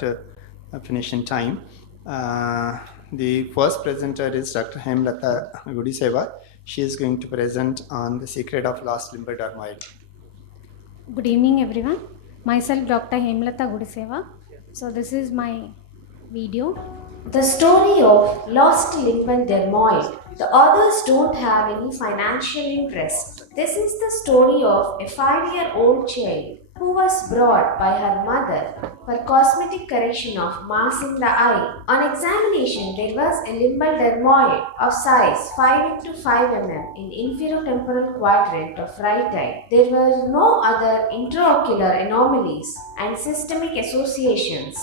to finish in time. The first presenter is Dr. Hemlata Gudiseva. She is going to present on the secret of lost limbar dermoid. Good evening, everyone. Myself, Dr. Hemlata Gudiseva. So this is my video. The story of lost limbar dermoid. The authors don't have any financial interest. This is the story of a 5-year-old child who was brought by her mother for cosmetic correction of mass in the eye. On examination, there was a limbar dermoid of size 5 into 5 mm in inferior temporal quadrant of right eye. There were no other intraocular anomalies and systemic associations.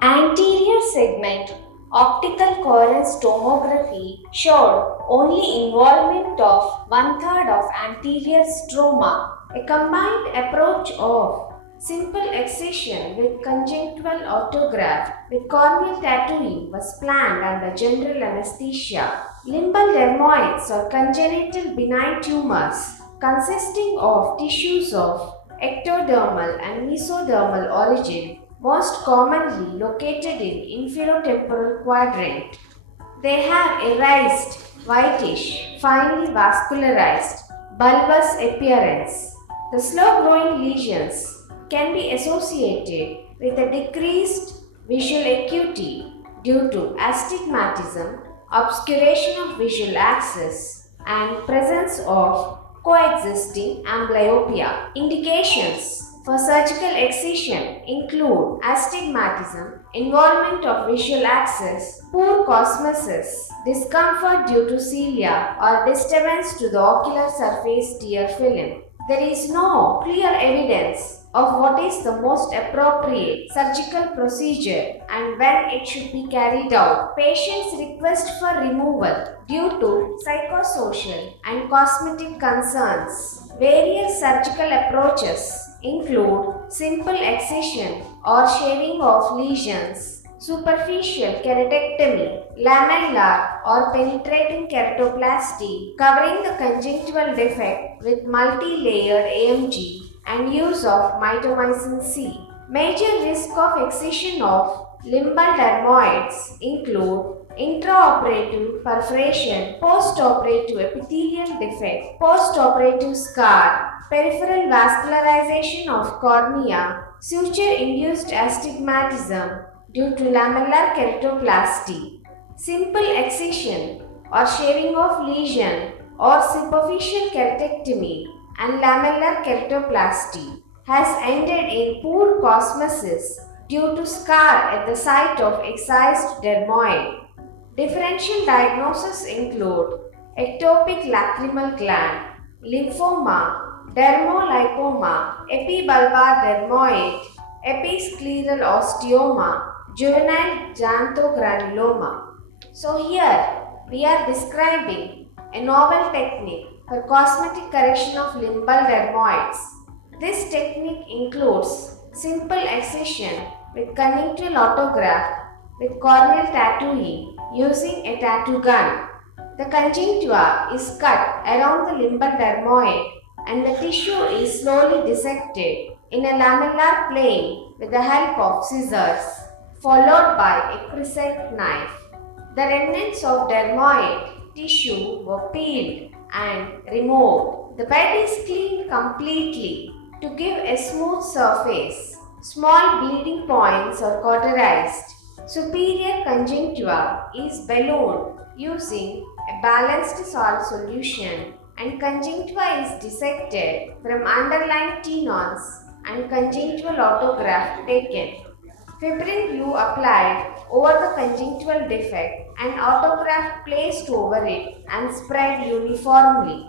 Anterior segment optical coherence tomography showed only involvement of 1/3 of anterior stroma. A combined approach of simple excision with conjunctival autograft with corneal tattooing was planned under general anesthesia. Limbar dermoids are congenital benign tumors consisting of tissues of ectodermal and mesodermal origin, most commonly located in inferior temporal quadrant. They have a raised, whitish, finely vascularized, bulbous appearance. The slow-growing lesions can be associated with a decreased visual acuity due to astigmatism, obscuration of visual axis, and presence of coexisting amblyopia. Indications for surgical excision include astigmatism, involvement of visual axis, poor cosmesis, discomfort due to cilia, or disturbance to the ocular surface tear film. There is no clear evidence of what is the most appropriate surgical procedure and when it should be carried out. Patients request for removal due to psychosocial and cosmetic concerns. Various surgical approaches include simple excision or shaving of lesions, superficial keratectomy, lamellar or penetrating keratoplasty, covering the conjunctival defect with multi-layered AMG and use of mitomycin C. Major risk of excision of limbar dermoids include intraoperative perforation, postoperative epithelial defect, postoperative scar, peripheral vascularization of cornea, suture-induced astigmatism due to lamellar keratoplasty, simple excision or shaving of lesion or superficial keratectomy and lamellar keratoplasty has ended in poor cosmesis due to scar at the site of excised dermoid. Differential diagnoses include ectopic lacrimal gland, lymphoma, dermolipoma, epibulbar dermoid, episcleral osteoma, juvenile xanthogranuloma. So here we are describing a novel technique for cosmetic correction of limbar dermoids. This technique includes simple excision with conjunctival autograft with corneal tattooing using a tattoo gun. The conjunctiva is cut around the limbar dermoid and the tissue is slowly dissected in a lamellar plane with the help of scissors, followed by a crescent knife. The remnants of dermoid tissue were peeled and removed. The bed is cleaned completely to give a smooth surface. Small bleeding points are cauterized. Superior conjunctiva is ballooned using a balanced salt solution and conjunctiva is dissected from underlying tenons and conjunctival autograft taken. Fibrin glue applied over the conjunctival defect and autograft placed over it and spread uniformly.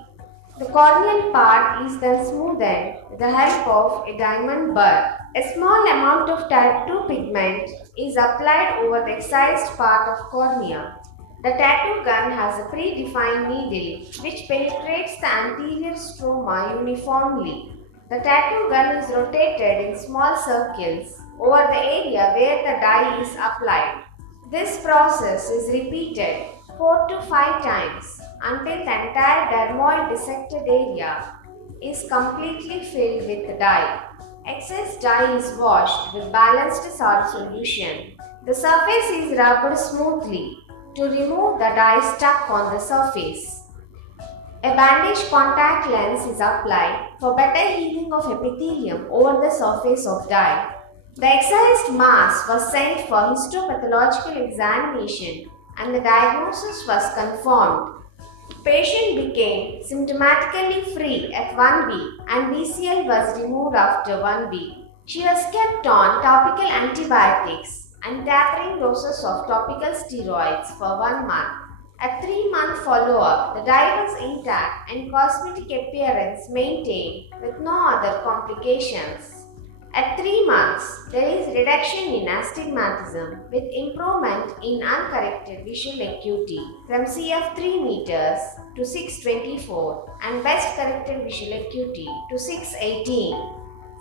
The corneal part is then smoothened with the help of a diamond burr. A small amount of tattoo pigment is applied over the excised part of cornea. The tattoo gun has a predefined needle which penetrates the anterior stroma uniformly. The tattoo gun is rotated in small circles over the area where the dye is applied. This process is repeated 4 to 5 times until the entire dermoid dissected area is completely filled with dye. Excess dye is washed with balanced salt solution. The surface is rubbed smoothly to remove the dye stuck on the surface. A bandage contact lens is applied for better healing of epithelium over the surface of dye. The excised mass was sent for histopathological examination and the diagnosis was confirmed. Patient became symptomatically free at 1 week and BCL was removed after 1 week. She was kept on topical antibiotics and tapering doses of topical steroids for 1 month. At 3-month follow-up, the dye was intact and cosmetic appearance maintained with no other complications. At 3 months, there is reduction in astigmatism with improvement in uncorrected visual acuity from CF 3 meters to 624 and best corrected visual acuity to 618.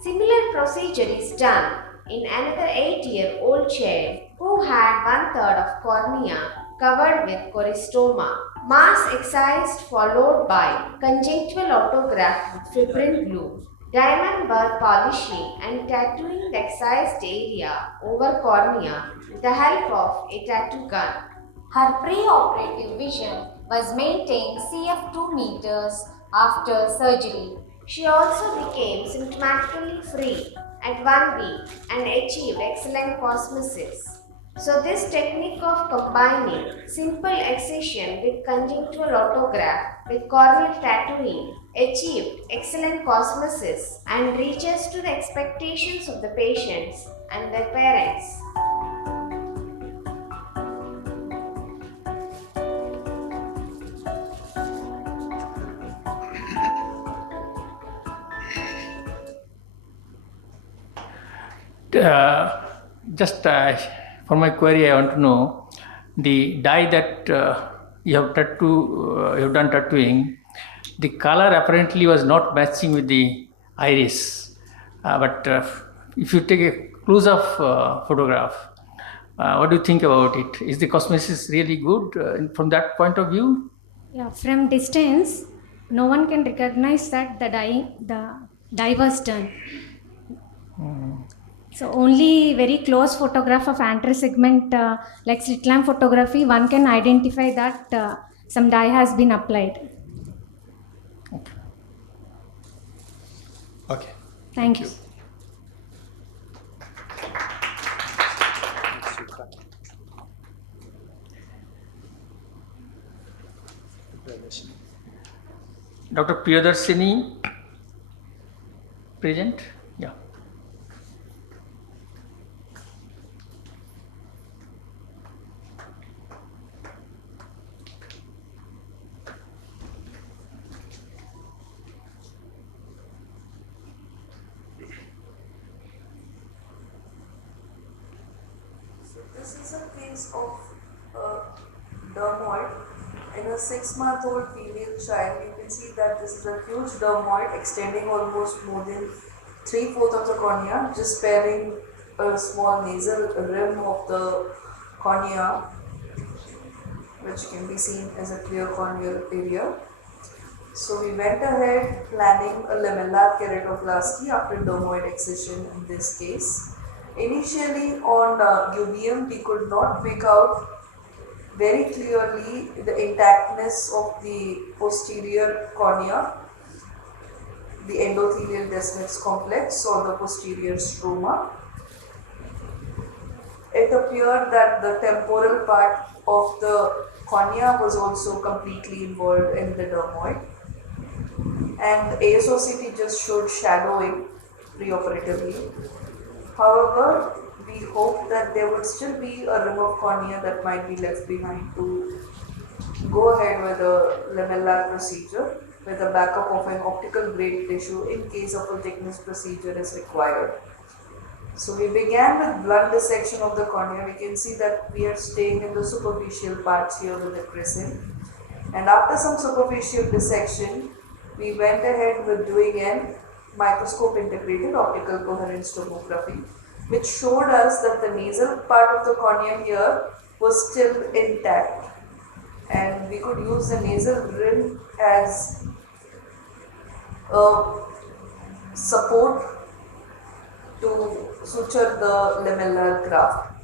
Similar procedure is done in another 8-year-old child who had 1/3 of cornea covered with choristoma. Mass excised followed by conjunctival autograft with fibrin glue. Diamond burr polishing and tattooing the excised area over cornea with the help of a tattoo gun. Her preoperative vision was maintained CF 2 meters after surgery. She also became symptomatically free at 1 week and achieved excellent cosmesis. So this technique of combining simple excision with conjunctival autograft with corneal tattooing achieved excellent cosmesis and reaches to the expectations of the patients and their parents. Just for my query, I want to know the dye that you have done tattooing. The color apparently was not matching with the iris, but if you take a close-up photograph, what do you think about it? Is the cosmesis really good from that point of view? Yeah, from distance, no one can recognize that the dye was done. So only very close photograph of anterior segment, like slit lamp photography, one can identify that some dye has been applied. Okay. Thank you. Dr. Priyadarshini, present? Yeah. This is a case of dermoid in a 6-month-old female child. You can see that this is a huge dermoid extending almost more than 3/4 of the cornea, just sparing a small nasal rim of the cornea, which can be seen as a clear corneal area. So we went ahead planning a lamellar keratoplasty after dermoid excision in this case. Initially on UBM, we could not make out very clearly the intactness of the posterior cornea, the endothelial Descemet's complex or the posterior stroma. It appeared that the temporal part of the cornea was also completely involved in the dermoid, and the ASOCT just showed shadowing preoperatively. However, we hope that there would still be a rim of cornea that might be left behind to go ahead with a lamellar procedure with a backup of an optical grade tissue in case of a thickness procedure is required. So we began with blunt dissection of the cornea. We can see that we are staying in the superficial parts here with the crescent. And after some superficial dissection, we went ahead with doing an microscope integrated optical coherence tomography, which showed us that the nasal part of the cornea here was still intact, and we could use the nasal rim as a support to suture the lamellar graft.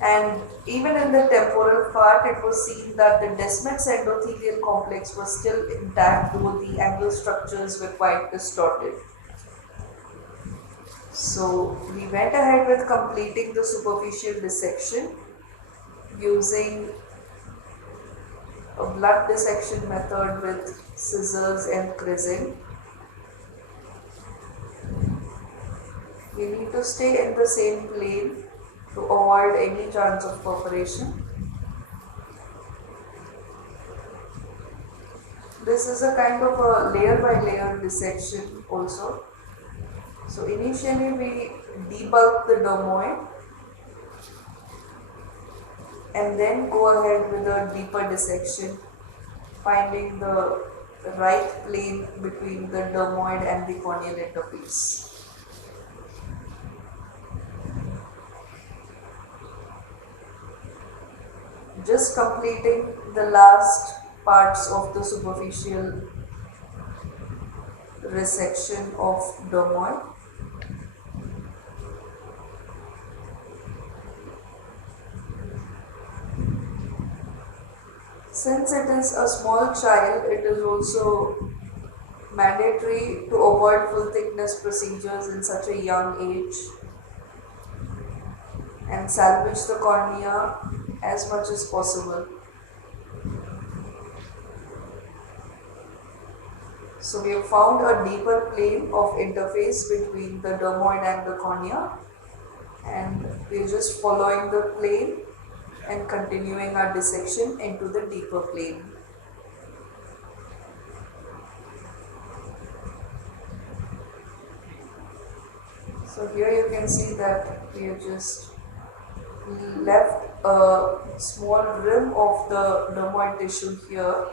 And even in the temporal part, it was seen that the Descemet's endothelial complex was still intact, though the angle structures were quite distorted. So we went ahead with completing the superficial dissection using a blood dissection method with scissors and crescent. We need to stay in the same plane to avoid any chance of perforation. This is a kind of a layer by layer dissection also. So initially we debulk the dermoid and then go ahead with a deeper dissection, finding the right plane between the dermoid and the corneal interface. Just completing the last parts of the superficial resection of dermoid. Since it is a small child, it is also mandatory to avoid full thickness procedures in such a young age and salvage the cornea as much as possible. So we have found a deeper plane of interface between the dermoid and the cornea, and we are just following the plane and continuing our dissection into the deeper plane. So here you can see that we have just left a small rim of the dermoid tissue here.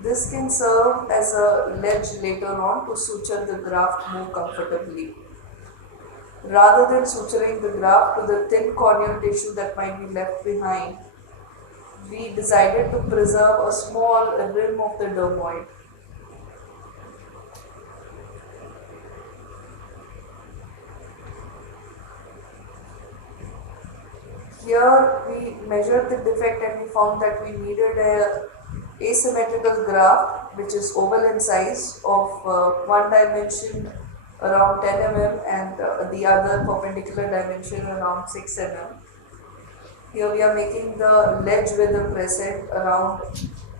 This can serve as a ledge later on to suture the graft more comfortably. Rather than suturing the graft to the thin corneal tissue that might be left behind, we decided to preserve a small rim of the dermoid. Here we measured the defect and we found that we needed a asymmetrical graft which is oval in size of one dimension around 10 mm and the other perpendicular dimension around 6 mm. Here we are making the ledge with a crescent around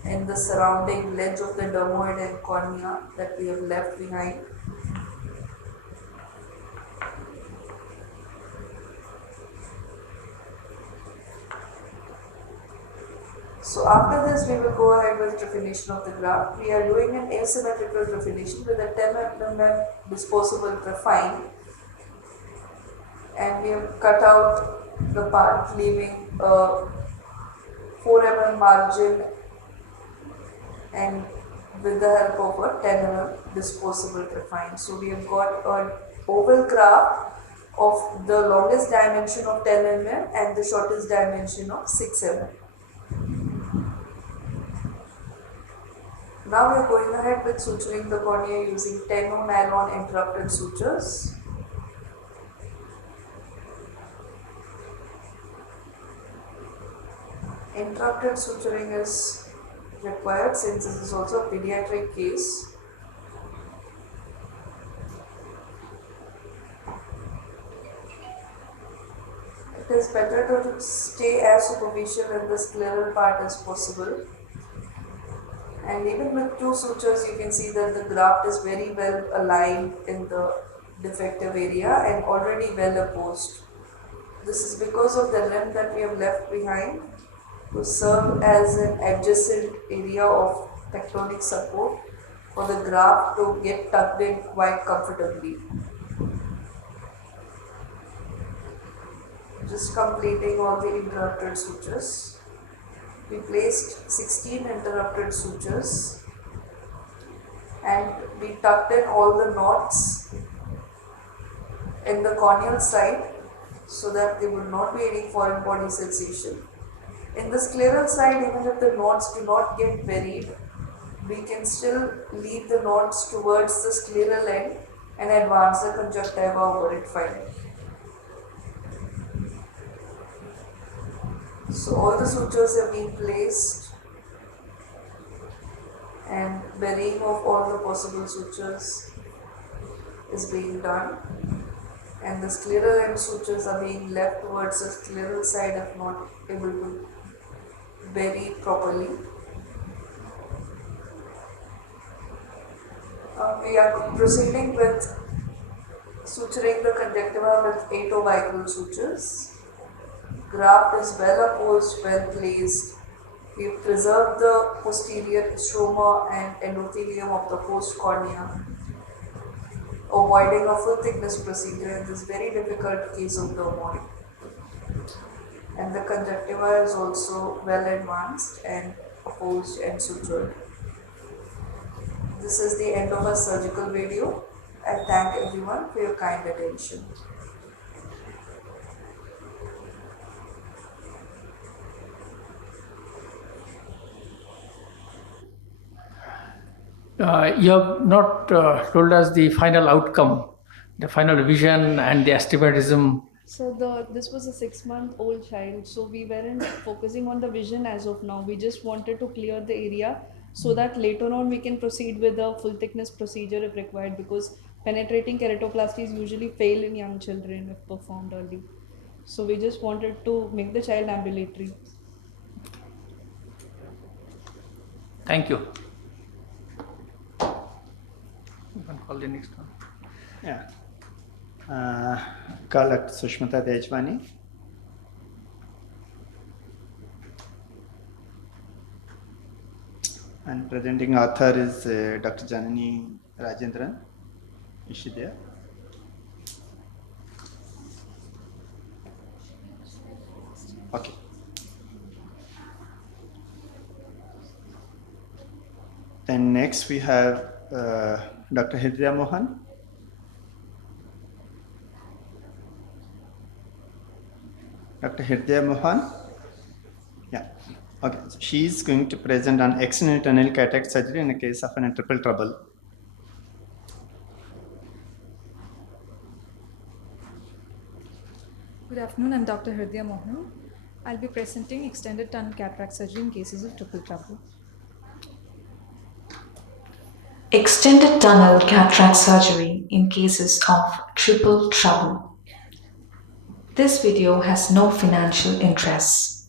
in the surrounding ledge of the dermoid and cornea that we have left behind. So after this we will go ahead with trephination of the graft. We are doing an asymmetrical trephination with a 10 mm disposable trephine, and we have cut out the part leaving a 4 mm margin and with the help of a 10 mm disposable trephine. So we have got an oval graft of the longest dimension of 10 mm and the shortest dimension of 6 mm. Now we are going ahead with suturing the cornea using 10-0 nylon interrupted sutures. Interrupted suturing is required since this is also a pediatric case. It is better to stay as superficial in the scleral part as possible. And even with 2 sutures, you can see that the graft is very well aligned in the defective area and already well opposed. This is because of the rim that we have left behind to serve as an adjacent area of tectonic support for the graft to get tucked in quite comfortably. Just completing all the interrupted sutures. We placed 16 interrupted sutures and we tucked in all the knots in the corneal side so that there would not be any foreign body sensation. In the scleral side, even if the knots do not get buried, we can still lead the knots towards the scleral end and advance the conjunctiva over it finally. So all the sutures have been placed, and burying of all the possible sutures is being done, and the scleral end sutures are being left towards the scleral side if not able to bury properly. We are proceeding with suturing the conjunctiva with 8 ovicular sutures. Graft is well opposed, well placed. We have preserved the posterior stroma and endothelium of the post cornea, avoiding a full thickness procedure in this very difficult case of dermoid. And the conjunctiva is also well advanced and opposed and sutured. This is the end of our surgical video. I thank everyone for your kind attention. You have not told us the final outcome, the final vision and the astigmatism. So this was a 6-month-old child, so we weren't focusing on the vision as of now. We just wanted to clear the area so that later on we can proceed with a full thickness procedure if required, because penetrating keratoplasties usually fail in young children if performed early. So we just wanted to make the child ambulatory. Thank you. You can call the next one. Yeah. Call at Sushmita Dejwani. And presenting author is Dr. Janani Rajendran. Is she there? Okay. Then next we have Dr. Hridaya Mohan. Dr. Hridaya Mohan. Yeah. Okay. So she is going to present on external tunnel cataract surgery in a case of an triple trouble. Good afternoon, I'm Dr. Hridaya Mohan. I'll be presenting extended tunnel cataract surgery in cases of triple trouble. Extended tunnel cataract surgery in cases of triple trouble. This video has no financial interests.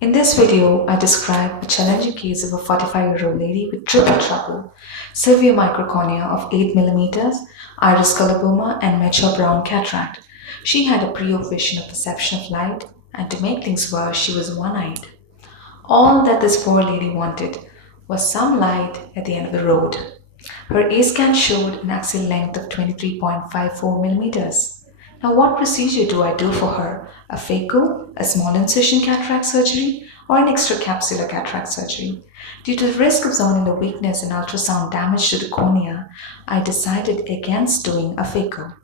In this video, I describe a challenging case of a 45-year-old lady with triple trouble, severe microcornea of 8 mm, iris coloboma, and mature brown cataract. She had a pre-op vision of perception of light, and to make things worse, she was one-eyed. All that this poor lady wanted was some light at the end of the road. Her A-scan showed an axial length of 23.54 mm. Now what procedure do I do for her? A phaco, a small incision cataract surgery, or an extracapsular cataract surgery? Due to the risk of zonular weakness and ultrasound damage to the cornea, I decided against doing a phaco.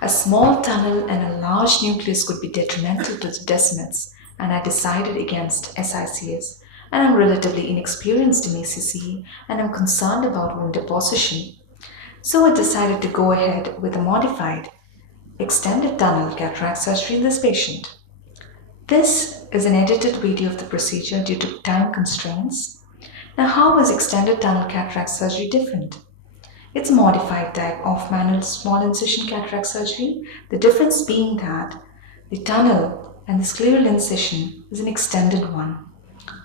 A small tunnel and a large nucleus could be detrimental to the descendants, and I decided against SICS. And I'm relatively inexperienced in ACC, and I'm concerned about wound deposition. So I decided to go ahead with a modified extended tunnel cataract surgery in this patient. This is an edited video of the procedure due to time constraints. Now, how is extended tunnel cataract surgery different? It's a modified type of manual small incision cataract surgery, the difference being that the tunnel and the scleral incision is an extended one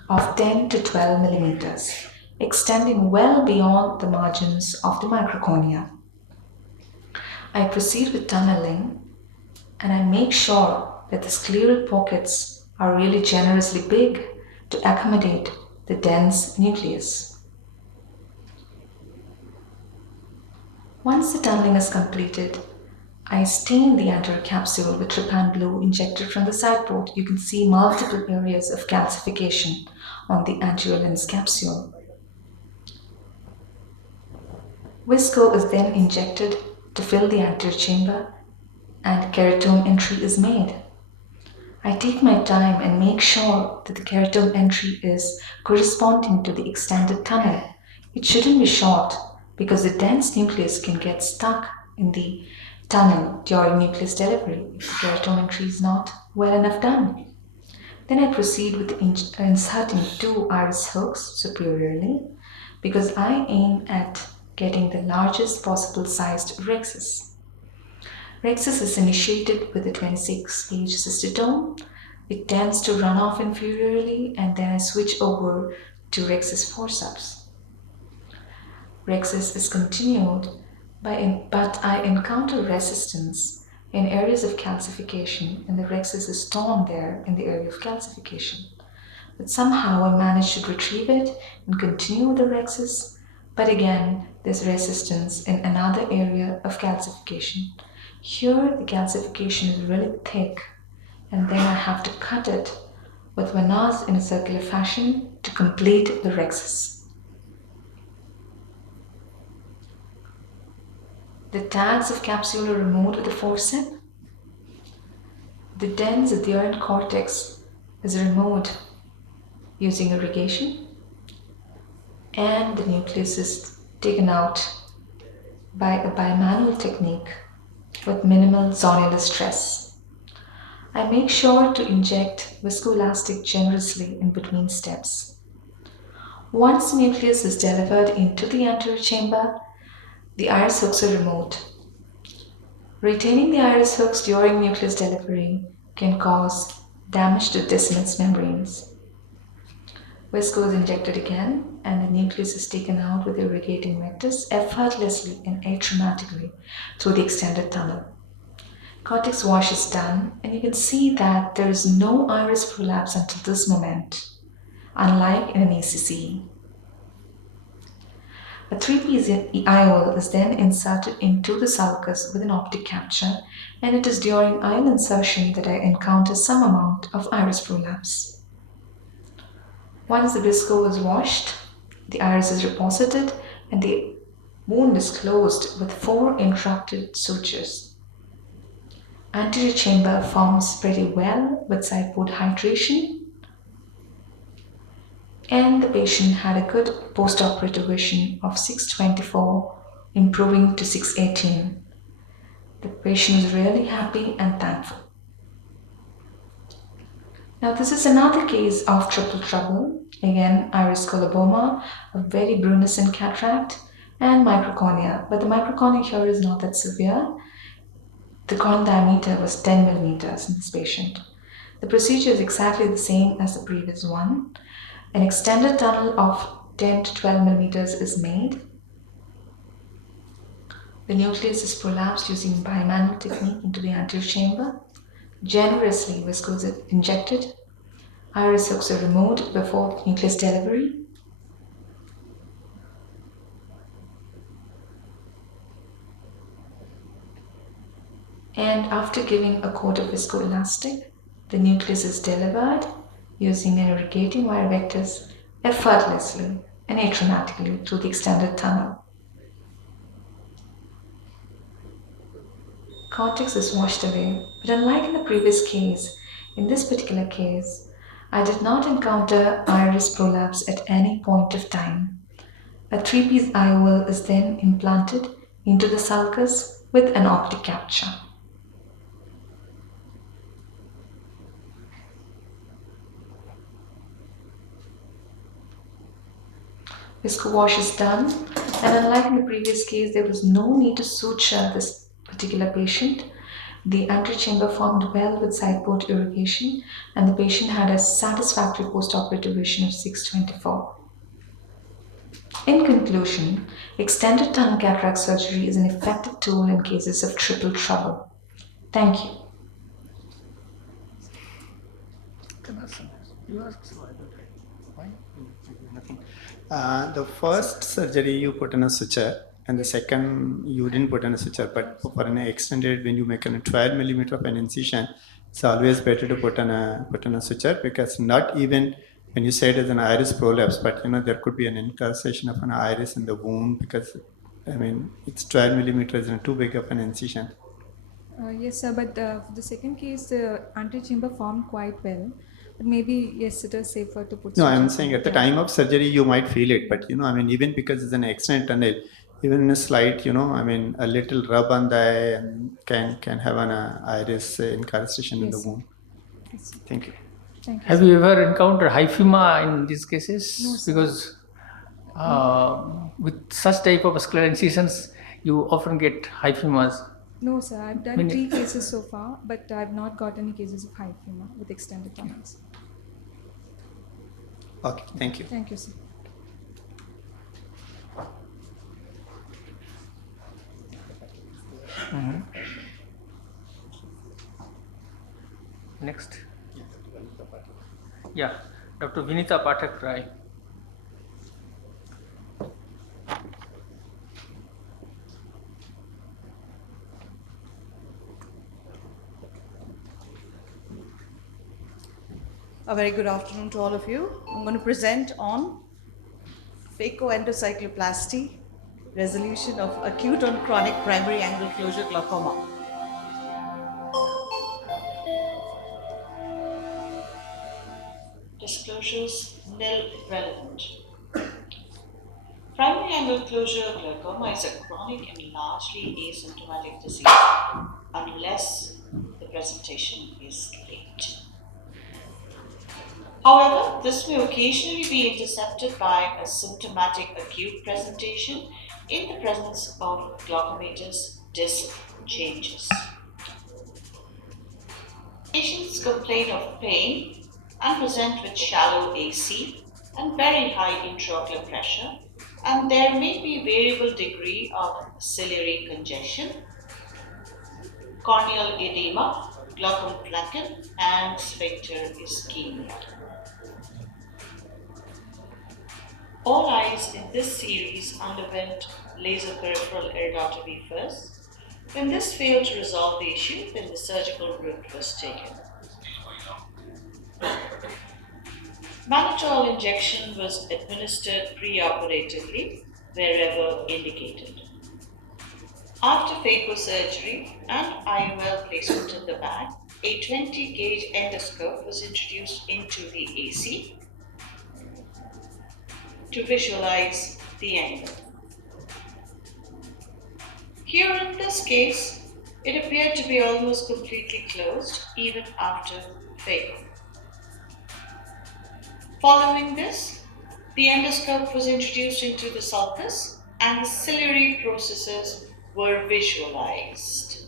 of 10 to 12 millimeters, extending well beyond the margins of the microcornea. I proceed with tunneling, and I make sure that the scleral pockets are really generously big to accommodate the dense nucleus. Once the tunneling is completed, I stain the anterior capsule with trypan blue injected from the side port. You can see multiple areas of calcification on the anterior lens capsule. Visco is then injected to fill the anterior chamber, and keratome entry is made. I take my time and make sure that the keratome entry is corresponding to the extended tunnel. It shouldn't be short, because the dense nucleus can get stuck in the tunnel during nucleus delivery if the keratometry is not well enough done. Then I proceed with inserting 2 iris hooks superiorly because I aim at getting the largest possible sized rhexis. Rhexis is initiated with a 26-gauge cystotome. It tends to run off inferiorly, and then I switch over to rhexis forceps. Rhexis is continued, but I encounter resistance in areas of calcification, and the rhexis is torn there in the area of calcification. But somehow I manage to retrieve it and continue the rhexis, but again there's resistance in another area of calcification. Here the calcification is really thick, and then I have to cut it with Vanaz in a circular fashion to complete the rhexis. The tags of capsule are removed with a forceps. The dense adherent cortex is removed using irrigation, and the nucleus is taken out by a bimanual technique with minimal zonular stress. I make sure to inject viscoelastic generously in between steps. Once the nucleus is delivered into the anterior chamber, the iris hooks are removed. Retaining the iris hooks during nucleus delivery can cause damage to Descemet's membranes. Visco is injected again, and the nucleus is taken out with irrigating vectors effortlessly and atraumatically through the extended tunnel. Cortex wash is done, and you can see that there is no iris prolapse until this moment, unlike in an ACCE. A 3-piece IOL is then inserted into the sulcus with an optic capture, and it is during IOL insertion that I encounter some amount of iris prolapse. Once the visco is washed, the iris is reposited, and the wound is closed with 4 interrupted sutures. Anterior chamber forms pretty well with side port hydration, and the patient had a good post-operative vision of 624, improving to 618. The patient is really happy and thankful. Now this is another case of triple trouble. Again, iris coloboma, a very brunescent cataract, and microcornea, but the microcornea here is not that severe. The corneal diameter was 10 millimeters in this patient. The procedure is exactly the same as the previous one. An extended tunnel of 10 to 12 millimeters is made. The nucleus is prolapsed using bimanual technique into the anterior chamber. Generously, visco is injected. Iris hooks are removed before nucleus delivery. And after giving a coat of viscoelastic, the nucleus is delivered using an irrigating wire vectors effortlessly and atraumatically through the extended tunnel. Cortex is washed away, but unlike in the previous case, in this particular case, I did not encounter iris prolapse at any point of time. A 3-piece IOL is then implanted into the sulcus with an optic capture. Visco wash is done, and unlike in the previous case, there was no need to suture this particular patient. The anterior chamber formed well with side port irrigation, and the patient had a satisfactory post-operative vision of 624. In conclusion, extended tunnel cataract surgery is an effective tool in cases of triple trouble. Thank you. The first surgery you put in a suture, and the second you didn't put in a suture, but for an extended, when you make a 12 millimeter of an incision, it's always better to put in a suture, because not even when you say it as an iris prolapse, but there could be an incarceration of an iris in the wound, because it's 12 millimeters and too big of an incision. Yes, sir, but for the second case, the anterior chamber formed quite well. But maybe, yes, it is safer to put. No, I'm saying at the time of surgery, you might feel it, but even because it's an extended tunnel, Even a slight, a little rub on the eye and can have an iris incrustation in the Yes, sir. wound. Yes, sir. Thank you. Thank you. Have you ever encountered hyphema in these cases? No, sir. Because with such type of vascular incisions, you often get hyphemas. No, sir. I've done Many- 3 cases so far, but I've not got any cases of hyphema with extended tunnels. Okay, thank you. Thank you, sir. Next. Yeah, Dr. Vinita Pathak Rai. A very good afternoon to all of you. I'm going to present on phacoendocycloplasty, resolution of acute on chronic primary angle closure glaucoma. Disclosures nil relevant. Primary angle closure glaucoma is a chronic and largely asymptomatic disease unless the presentation is late. However, this may occasionally be intercepted by a symptomatic acute presentation in the presence of glaucomatous disc changes. Patients complain of pain and present with shallow AC and very high intraocular pressure, and there may be variable degree of ciliary congestion, corneal edema, glaucom flacken, and sphincter ischemia. All eyes in this series underwent laser peripheral iridotomy first. When this failed to resolve the issue, then the surgical route was taken. Mannitol injection was administered preoperatively wherever indicated. After phacosurgery and IOL placement in the bag, a 20-gauge endoscope was introduced into the AC to visualize the angle. Here in this case, it appeared to be almost completely closed even after phaco. Following this, the endoscope was introduced into the sulcus and the ciliary processes were visualized.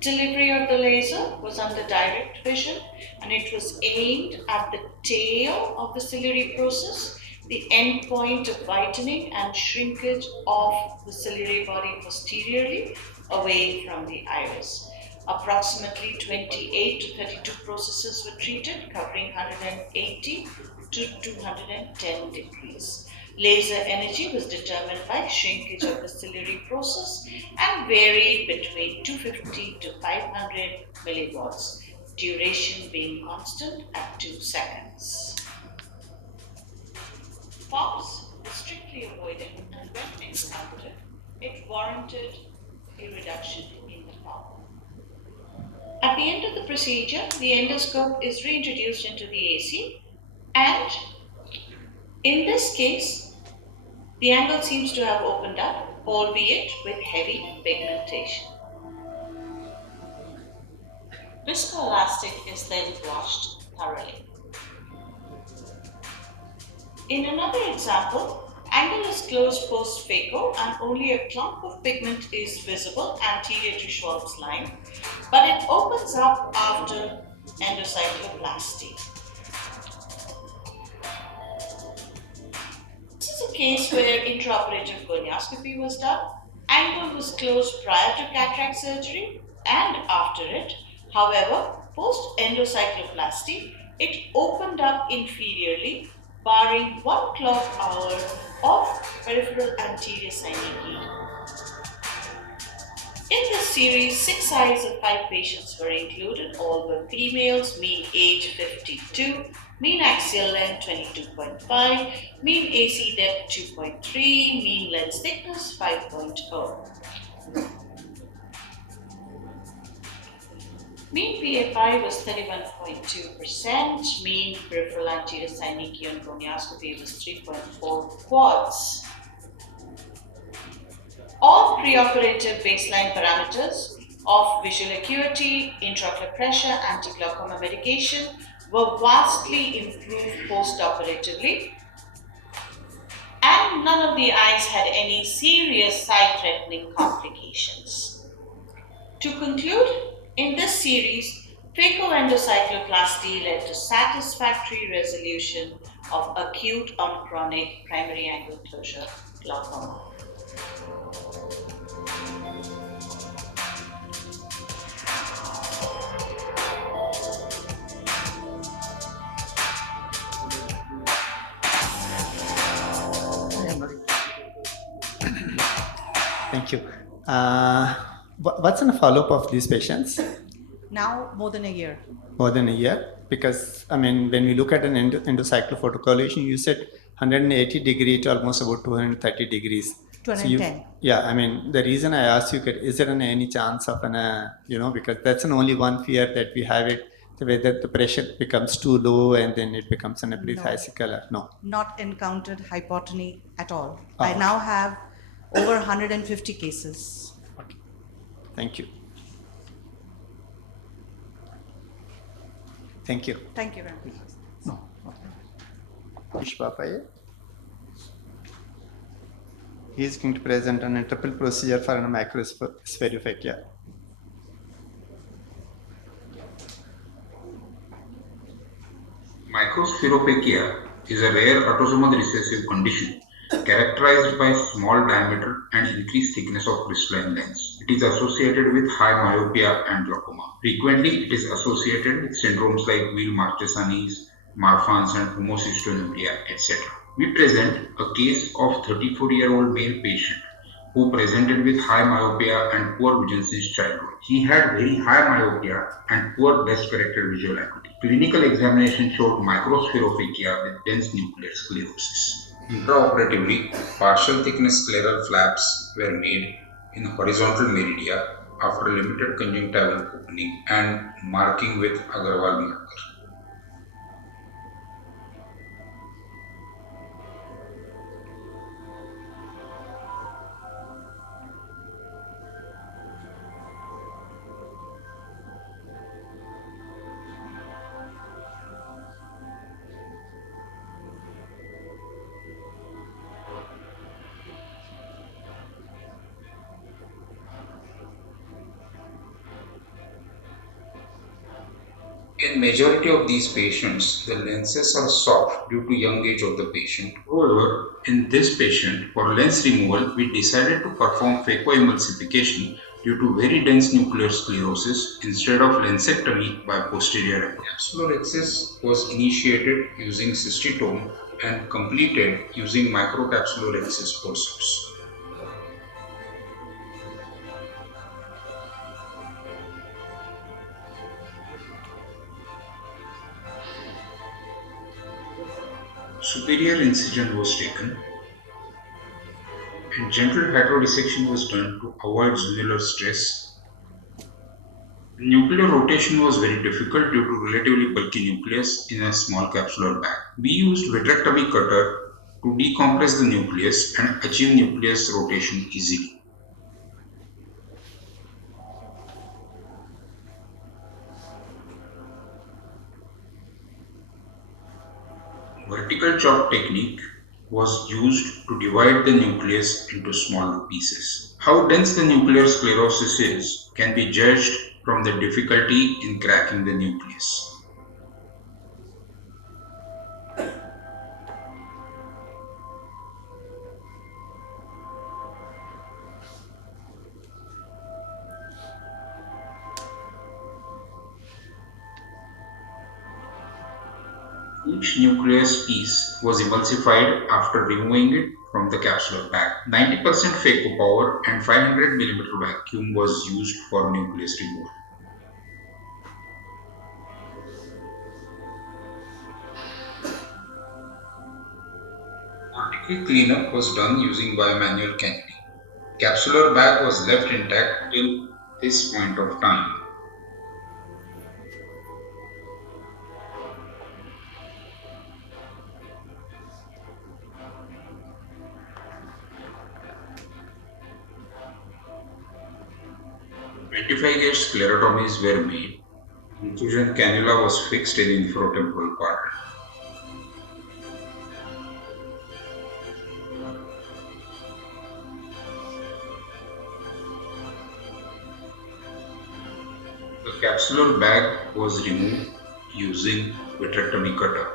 Delivery of the laser was under direct vision and it was aimed at the tail of the ciliary process, the end point of whitening and shrinkage of the ciliary body posteriorly away from the iris. Approximately 28 to 32 processes were treated, covering 180 to 210 degrees. Laser energy was determined by shrinkage of the ciliary process and varied between 250 to 500 milliwatts, duration being constant at 2 seconds. FOBS was strictly avoided, and when encountered, it warranted a reduction in the FOB. At the end of the procedure, the endoscope is reintroduced into the AC, and in this case, the angle seems to have opened up, albeit with heavy pigmentation. Viscoelastic is then washed thoroughly. In another example, angle is closed post-phaco and only a clump of pigment is visible anterior to Schwab's line, but it opens up after endocycloplasty. This is a case where intraoperative gonioscopy was done. Angle was closed prior to cataract surgery and after it. However, post-endocycloplasty, it opened up inferiorly, barring 1 clock hour of peripheral anterior synechiae. In this series, 6 eyes of 5 patients were included. All were females, mean age 52, mean axial length 22.5, mean AC depth 2.3, mean lens thickness 5.0. Mean PFI was 31.2%. Mean peripheral anterior synechial gonioscopy was 3.4 quads. All preoperative baseline parameters of visual acuity, intraocular pressure, anti-glaucoma medication were vastly improved post-operatively, and none of the eyes had any serious sight-threatening complications. To conclude, in this series, phacoendocycloplasty led to satisfactory resolution of acute on chronic primary angle closure glaucoma. Thank you. What's the follow-up of these patients? Now more than a year. More than a year? Because, I mean, when we look at an endocyclophotocoagulation, you said 180 degree to almost about 230 degrees. 210. Yeah, I mean, the reason I asked you, is there any chance of because that's an only one fear that we have it, whether the pressure becomes too low and then it becomes an epithesical, no. Not encountered hypotony at all. Oh, I now have over 150 cases. Okay. Thank you. Thank you. Thank you very much. No. Ishpapaye. He is going to present on a triple procedure for a macrospherophakia. Microspherophakia is a rare autosomal recessive condition characterized by small diameter and increased thickness of crystalline lens. It is associated with high myopia and glaucoma. Frequently, it is associated with syndromes like Weil-Marchesani's, Marfan's and homocystinuria, etc. We present a case of 34-year-old male patient who presented with high myopia and poor vision since childhood. He had very high myopia and poor best corrected visual acuity. Clinical examination showed microspherophakia with dense nuclear sclerosis. Intraoperatively, partial thickness scleral flaps were made in horizontal meridia after limited conjunctival opening and marking with Agarwal marker. In majority of these patients, the lenses are soft due to young age of the patient. However, in this patient, for lens removal, we decided to perform phacoemulsification due to very dense nuclear sclerosis instead of lensectomy by posterior eye. Capsular access was initiated using cystitome and completed using microcapsular access forceps. Superior incision was taken and gentle heterodissection was done to avoid zonular stress. Nuclear rotation was very difficult due to relatively bulky nucleus in a small capsular bag. We used vitrectomy cutter to decompress the nucleus and achieve nucleus rotation easily. Vertical chop technique was used to divide the nucleus into smaller pieces. How dense the nuclear sclerosis is can be judged from the difficulty in cracking the nucleus. Each nucleus piece was emulsified after removing it from the capsular bag. 90% phaco power and 500 mm vacuum was used for nucleus removal. Particle cleanup was done using bimanual cannuling. Capsular bag was left intact till this point of time. 35 gauge sclerotomies were made. Infusion cannula was fixed in infratemporal quadrant. The capsular bag was removed using vitrectomy cutter.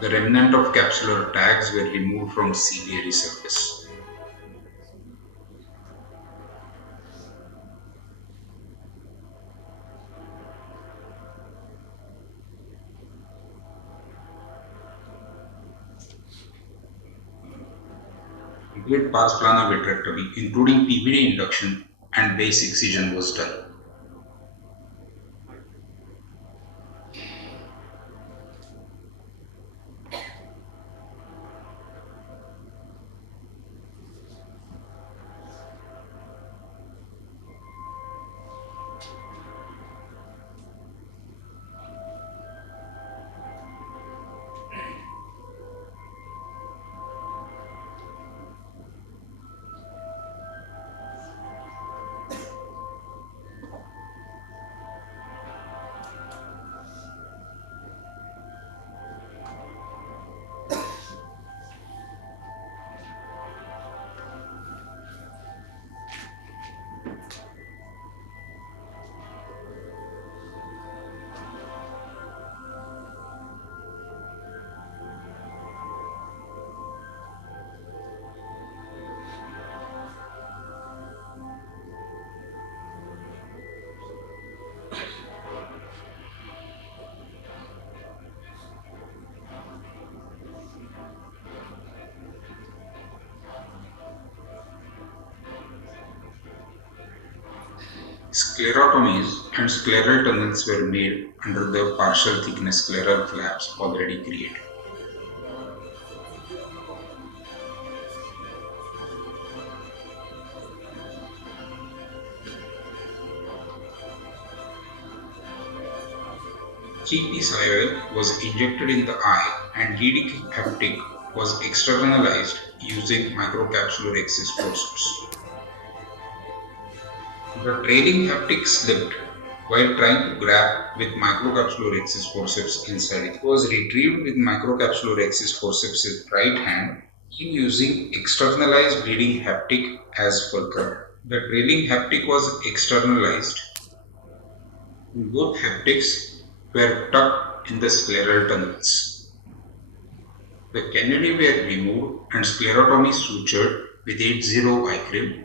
The remnant of capsular tags were removed from ciliary surface. Complete pars plana vitrectomy, including PVD induction and base excision, was done. Sclerotomies and scleral tunnels were made under the partial thickness scleral flaps already created. Cheap-piece IOL was injected in the eye and leading haptic was externalized using microcapsular access forceps. The trailing haptic slipped while trying to grab with microcapsular access forceps inside. It was retrieved with microcapsular access forceps right hand using externalized bleeding haptic as fulcrum. The trailing haptic was externalized. Both haptics were tucked in the scleral tunnels. The cannulae were removed and sclerotomy sutured with 80 vicryl.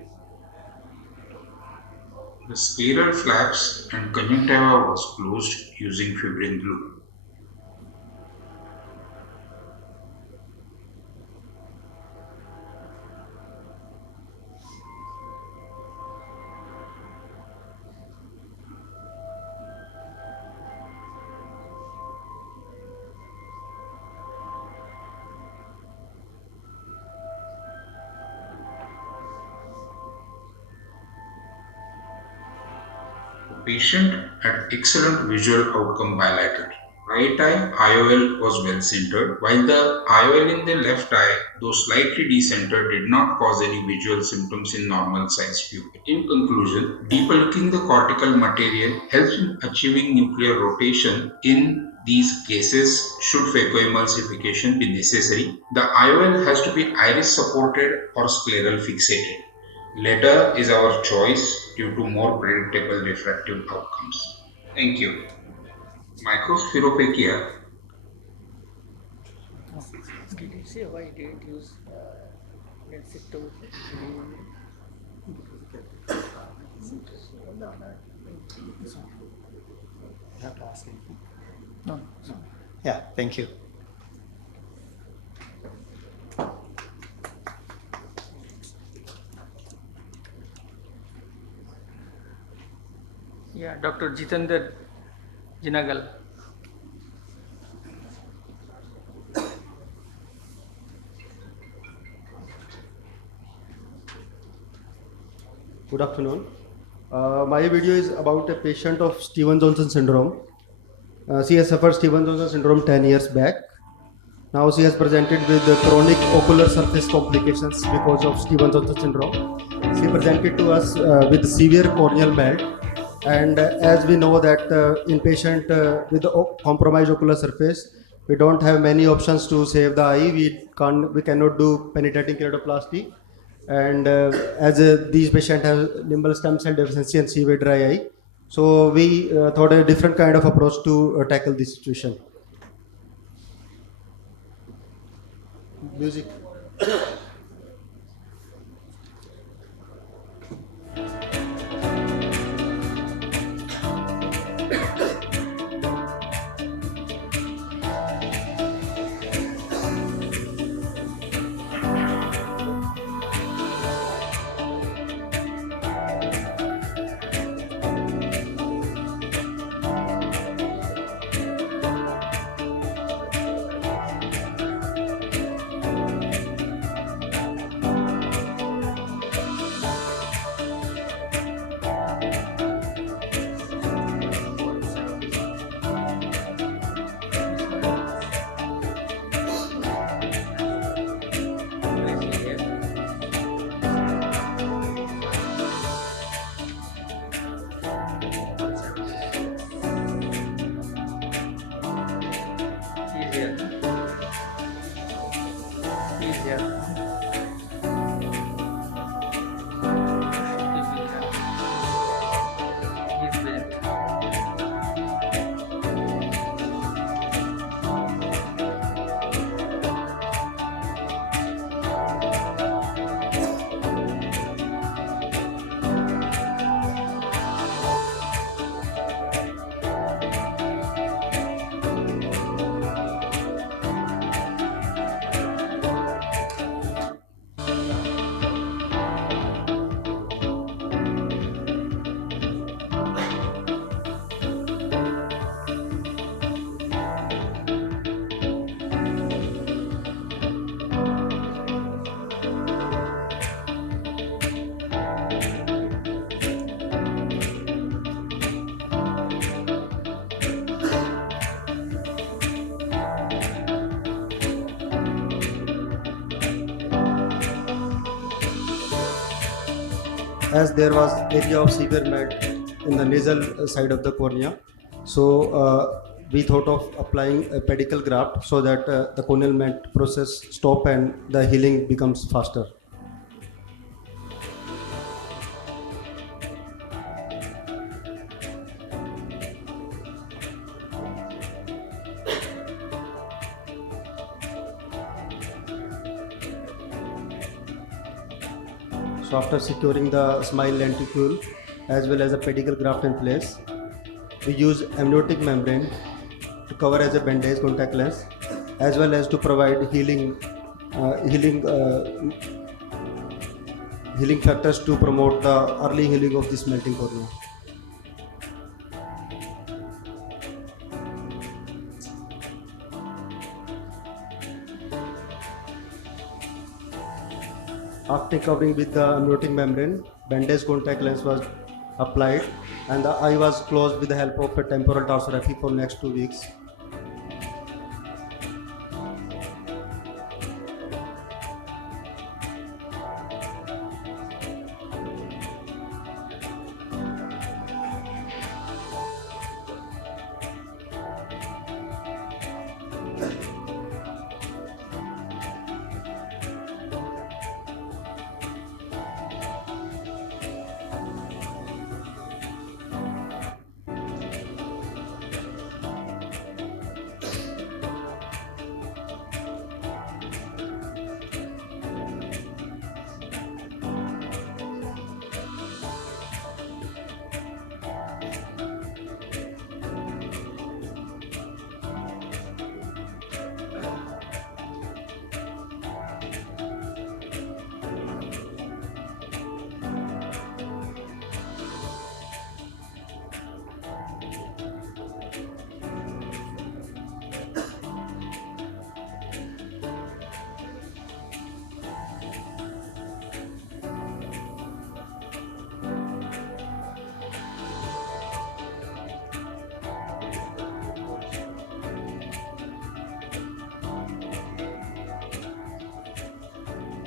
The scleral flaps and conjunctiva was closed using fibrin glue. The patient had excellent visual outcome bilaterally. Right eye IOL was well centered, while the IOL in the left eye, though slightly decentered, did not cause any visual symptoms in normal sized pupil. In conclusion, debulking the cortical material helps in achieving nuclear rotation. In these cases, should phacoemulsification be necessary, the IOL has to be iris supported or scleral fixated. Latter is our choice due to more predictable refractive outcomes. Thank you. Microspheropakia. Did you say why you didn't use lensectomy? You have to ask him. No. Yeah, thank you. Yeah, Dr. Jitender Jinagal. Good afternoon. My video is about a patient of Steven-Johnson syndrome. She has suffered Stevens-Johnson syndrome 10 years back. Now she has presented with chronic ocular surface complications because of Stevens-Johnson syndrome. She presented to us with severe corneal melt, and as we know that in patient with compromised ocular surface, we don't have many options to save the eye. We cannot do penetrating keratoplasty, and as these patients have limbal stem cell deficiency and severe dry eye, so we thought a different kind of approach to tackle this situation. Music. As there was area of severe melt in the nasal side of the cornea, so we thought of applying a pedicle graft so that the corneal melt process stop and the healing becomes faster. So after securing the smile lenticule as well as a pedicle graft in place, we use amniotic membrane to cover as a bandage contact lens, as well as to provide healing factors to promote the early healing of this melting cornea. After covering with the amniotic membrane, bandage contact lens was applied and the eye was closed with the help of a temporal dorsography for next 2 weeks.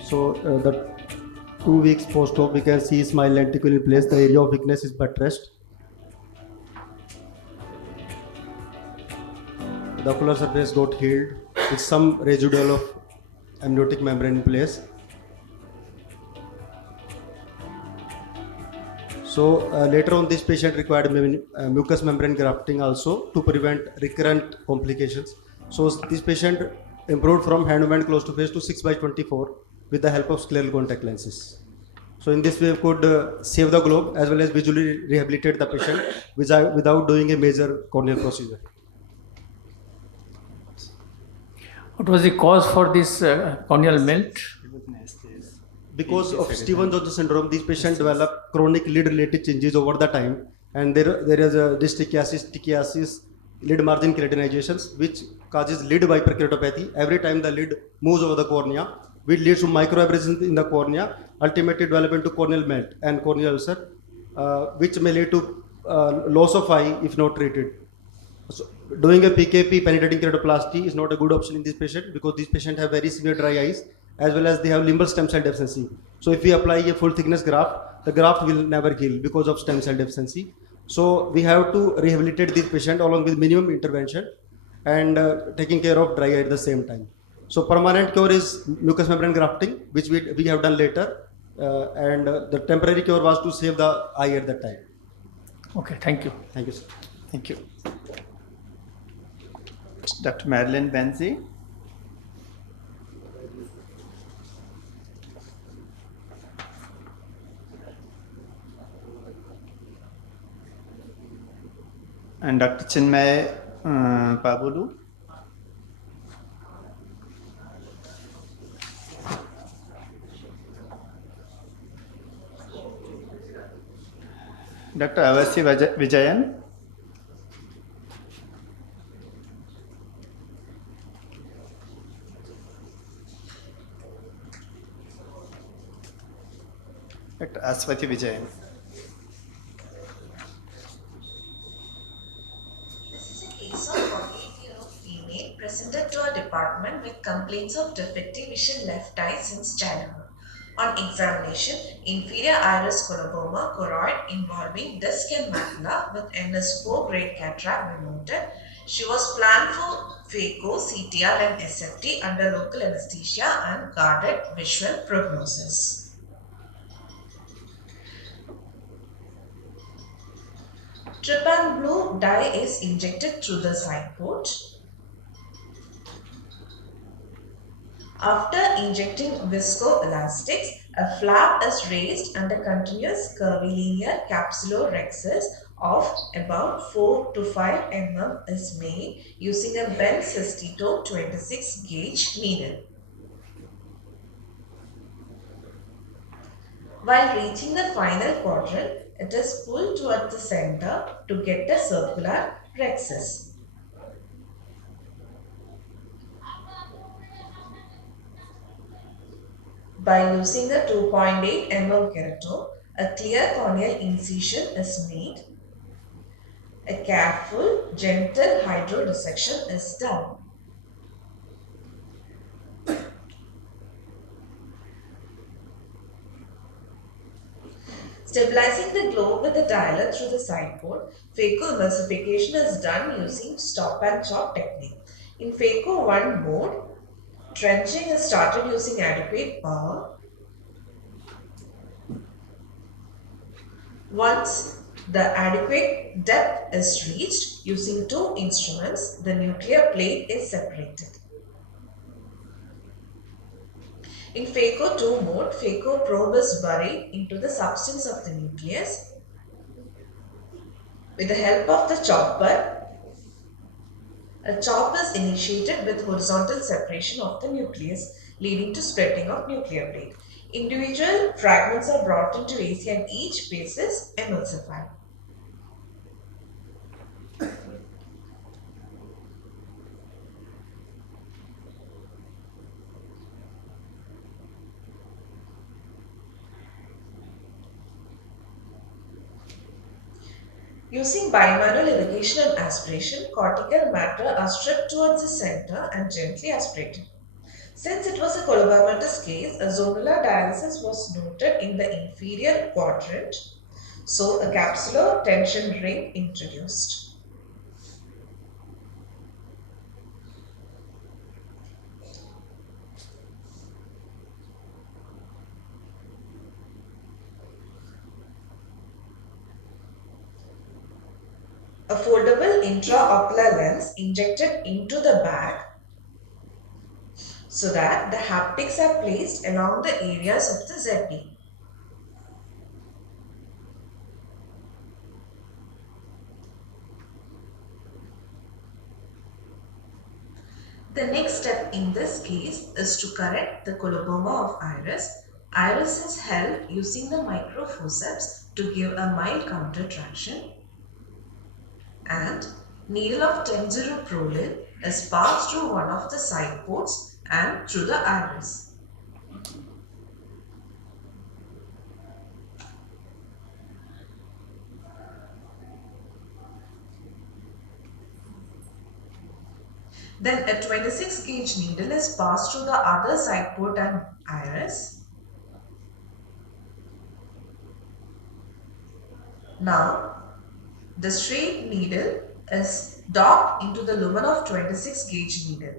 So the 2 weeks post-op, we can see smile lenticle in place. The area of weakness is buttressed. The ocular surface got healed with some residual of amniotic membrane in place. So later on, this patient required mucous membrane grafting also to prevent recurrent complications. So this patient improved from hand movement close to face to 6/24 with the help of scleral contact lenses. So in this way, we could save the globe as well as visually rehabilitate the patient without doing a major corneal procedure. What was the cause for this corneal melt? Because of Stevens-Johnson syndrome, these patients develop chronic lid-related changes over the time, and there is a dystichiasis, lid margin keratinizations, which causes lid hyperkeratopathy. Every time the lid moves over the cornea, which leads to microabrasions in the cornea, ultimately develop into corneal melt and corneal ulcer, which may lead to loss of eye if not treated. So doing a PKP, penetrating keratoplasty, is not a good option in this patient because these patients have very severe dry eyes as well as they have limbal stem cell deficiency. So if we apply a full thickness graft, the graft will never heal because of stem cell deficiency. So we have to rehabilitate this patient along with minimum intervention and taking care of dry eye at the same time. So permanent cure is mucous membrane grafting, which we have done later, and the temporary cure was to save the eye at that time. Okay, thank you. Thank you, sir. Thank you. Dr. Madeline Benzie. And Dr. Chinmay Pabulu. Dr. Avasi Vijayan. Dr. Aswati Vijayan. This is a case of 48-year-old female presented to our department with complaints of defective vision left eye since childhood. On examination, inferior iris coloboma choroid involving disc and macula with NS4 grade cataract removed. She was planned for phaco, CTR and SFT under local anesthesia and guarded visual prognosis. Trypan blue dye is injected through the side port. After injecting viscoelastics, a flap is raised and a continuous curvilinear capsulorhexis of about 4 to 5 mm is made using a bent Cestito 26 gauge needle. While reaching the final quadrant, it is pulled towards the center to get a circular rhexis. By using the 2.8 mm keratome, a clear corneal incision is made. A careful, gentle hydrodissection is done. Stabilizing the globe with the dialer through the side port, phacoemulsification is done using stop and chop technique. In phaco 1 mode, trenching is started using adequate power. Once the adequate depth is reached, using 2 instruments, the nuclear plate is separated. In phaco 2 mode, phaco probe is buried into the substance of the nucleus. With the help of the chopper, a chop is initiated with horizontal separation of the nucleus, leading to splitting of nuclear plate. Individual fragments are brought into AC and each base is emulsified. Using bimanual irrigation and aspiration, cortical matter are stripped towards the center and gently aspirated. Since it was a colobamatous case, a zonular dialysis was noted in the inferior quadrant, so a capsular tension ring introduced. A foldable intraocular lens injected into the bag so that the haptics are placed along the areas of the ZB. The next step in this case is to correct the coloboma of iris. Iris is held using the microforceps to give a mild counter traction, and needle of 10-0 prolil is passed through one of the side ports and through the iris. Then a 26 gauge needle is passed through the other side port and iris. Now, the straight needle is docked into the lumen of 26 gauge needle.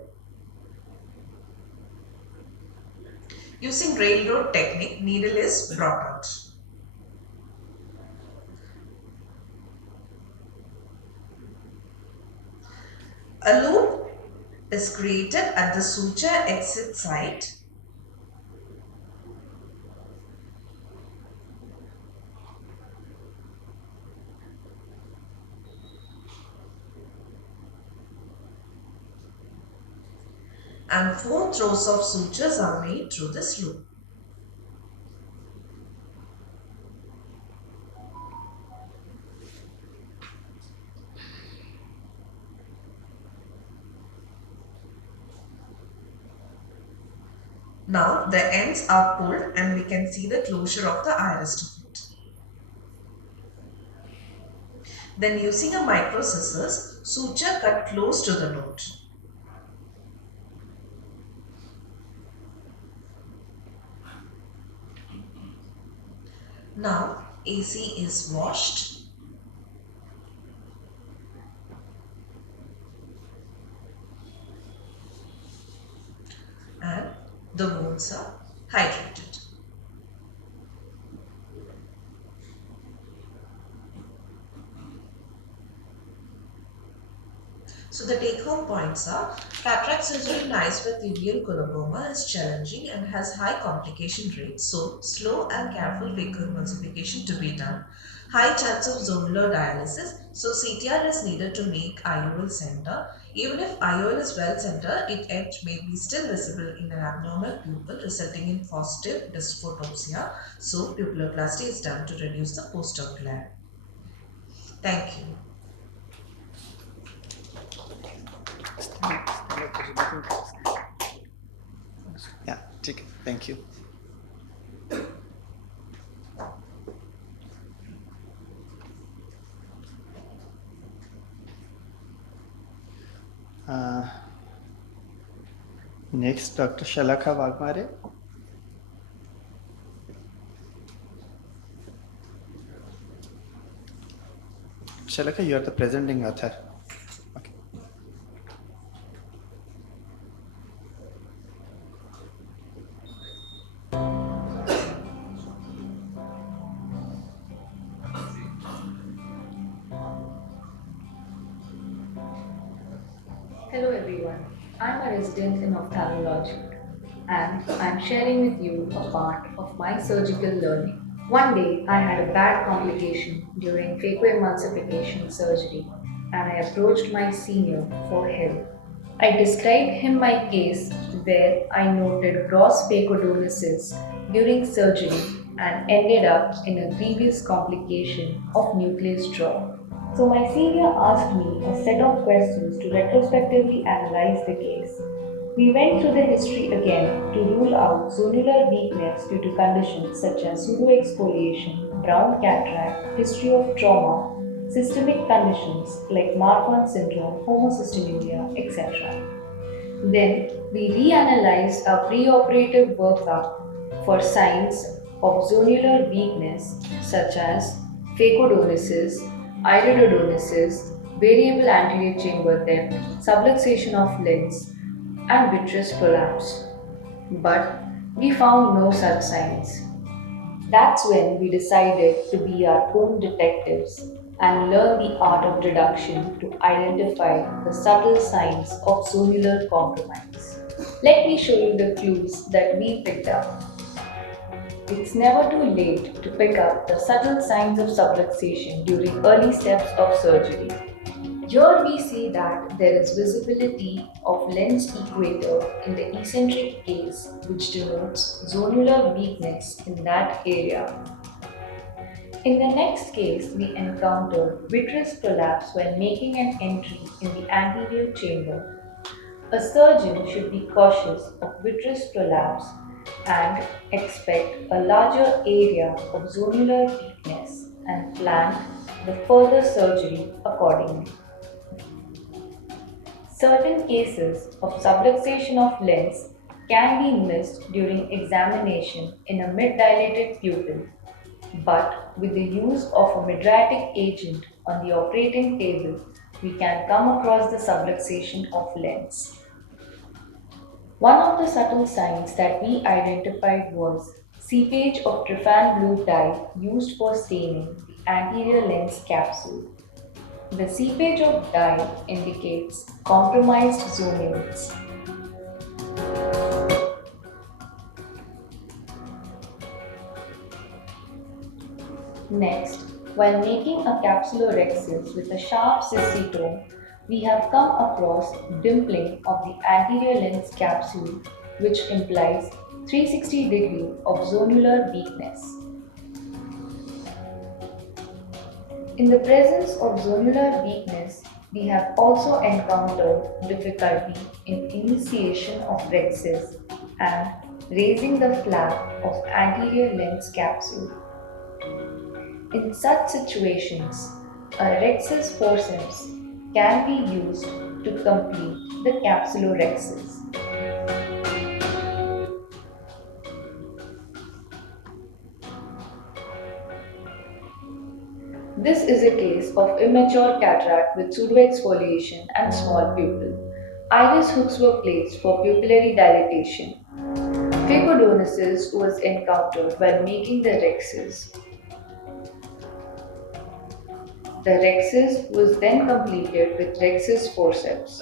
Using railroad technique, needle is brought out. A loop is created at the suture exit site. And 4 throws of sutures are made through this loop. Now the ends are pulled and we can see the closure of the iris to it. Then using a micro scissors, suture cut close to the node. Now AC is washed. And the wounds are hydrated. So the take-home points are: cataract surgery in eyes with tibial coloboma is challenging and has high complication rates, so slow and careful phacoemulsification to be done. High chance of zonular dialysis, so CTR is needed to make IOL center. Even if IOL is well centered, its edge may be still visible in an abnormal pupil, resulting in positive dysphotopsia. So pupilloplasty is done to reduce the post-op glare. Thank you. Yeah, ठीक है, thank you. Next, Dr. Shalakha Wagmare. Shalakha, you are the presenting author. Okay. Hello everyone, I'm a resident in ophthalmology and I'm sharing with you a part of my surgical learning. One day I had a bad complication during phacoemulsification surgery and I approached my senior for help. I described him my case where I noted gross phacodonosis during surgery and ended up in a grievous complication of nucleus drop. So my senior asked me a set of questions to retrospectively analyze the case. We went through the history again to rule out zonular weakness due to conditions such as pseudoexfoliation, brown cataract, history of trauma, systemic conditions like Marfan syndrome, homocystinuria, etc. Then we reanalyzed our preoperative workup for signs of zonular weakness such as phacodonesis, iridodonesis, variable anterior chamber depth, subluxation of lens, and vitreous prolapse. But we found no such signs. That's when we decided to be our own detectives and learn the art of deduction to identify the subtle signs of zonular compromise. Let me show you the clues that we picked up. It's never too late to pick up the subtle signs of subluxation during early steps of surgery. Here we see that there is visibility of lens equator in the eccentric gaze, which denotes zonular weakness in that area. In the next case, we encountered vitreous prolapse when making an entry in the anterior chamber. A surgeon should be cautious of vitreous prolapse and expect a larger area of zonular weakness and plan the further surgery accordingly. Certain cases of subluxation of lens can be missed during examination in a mid-dilated pupil, but with the use of a mydriatic agent on the operating table, we can come across the subluxation of lens. One of the subtle signs that we identified was seepage of tryphan blue dye used for staining the anterior lens capsule. The seepage of dye indicates compromised zonules. Next, while making a capsulorhexis with a sharp scissytome, we have come across dimpling of the anterior lens capsule, which implies 360 degree of zonular weakness. In the presence of zonular weakness, we have also encountered difficulty in initiation of rhexis and raising the flap of anterior lens capsule. In such situations, a rhexis forceps can be used to complete the capsulorhexis. This is a case of immature cataract with pseudoexfoliation and small pupil. Iris hooks were placed for pupillary dilatation. Phacodonesis was encountered while making the rhexis. The rhexis was then completed with rhexis forceps.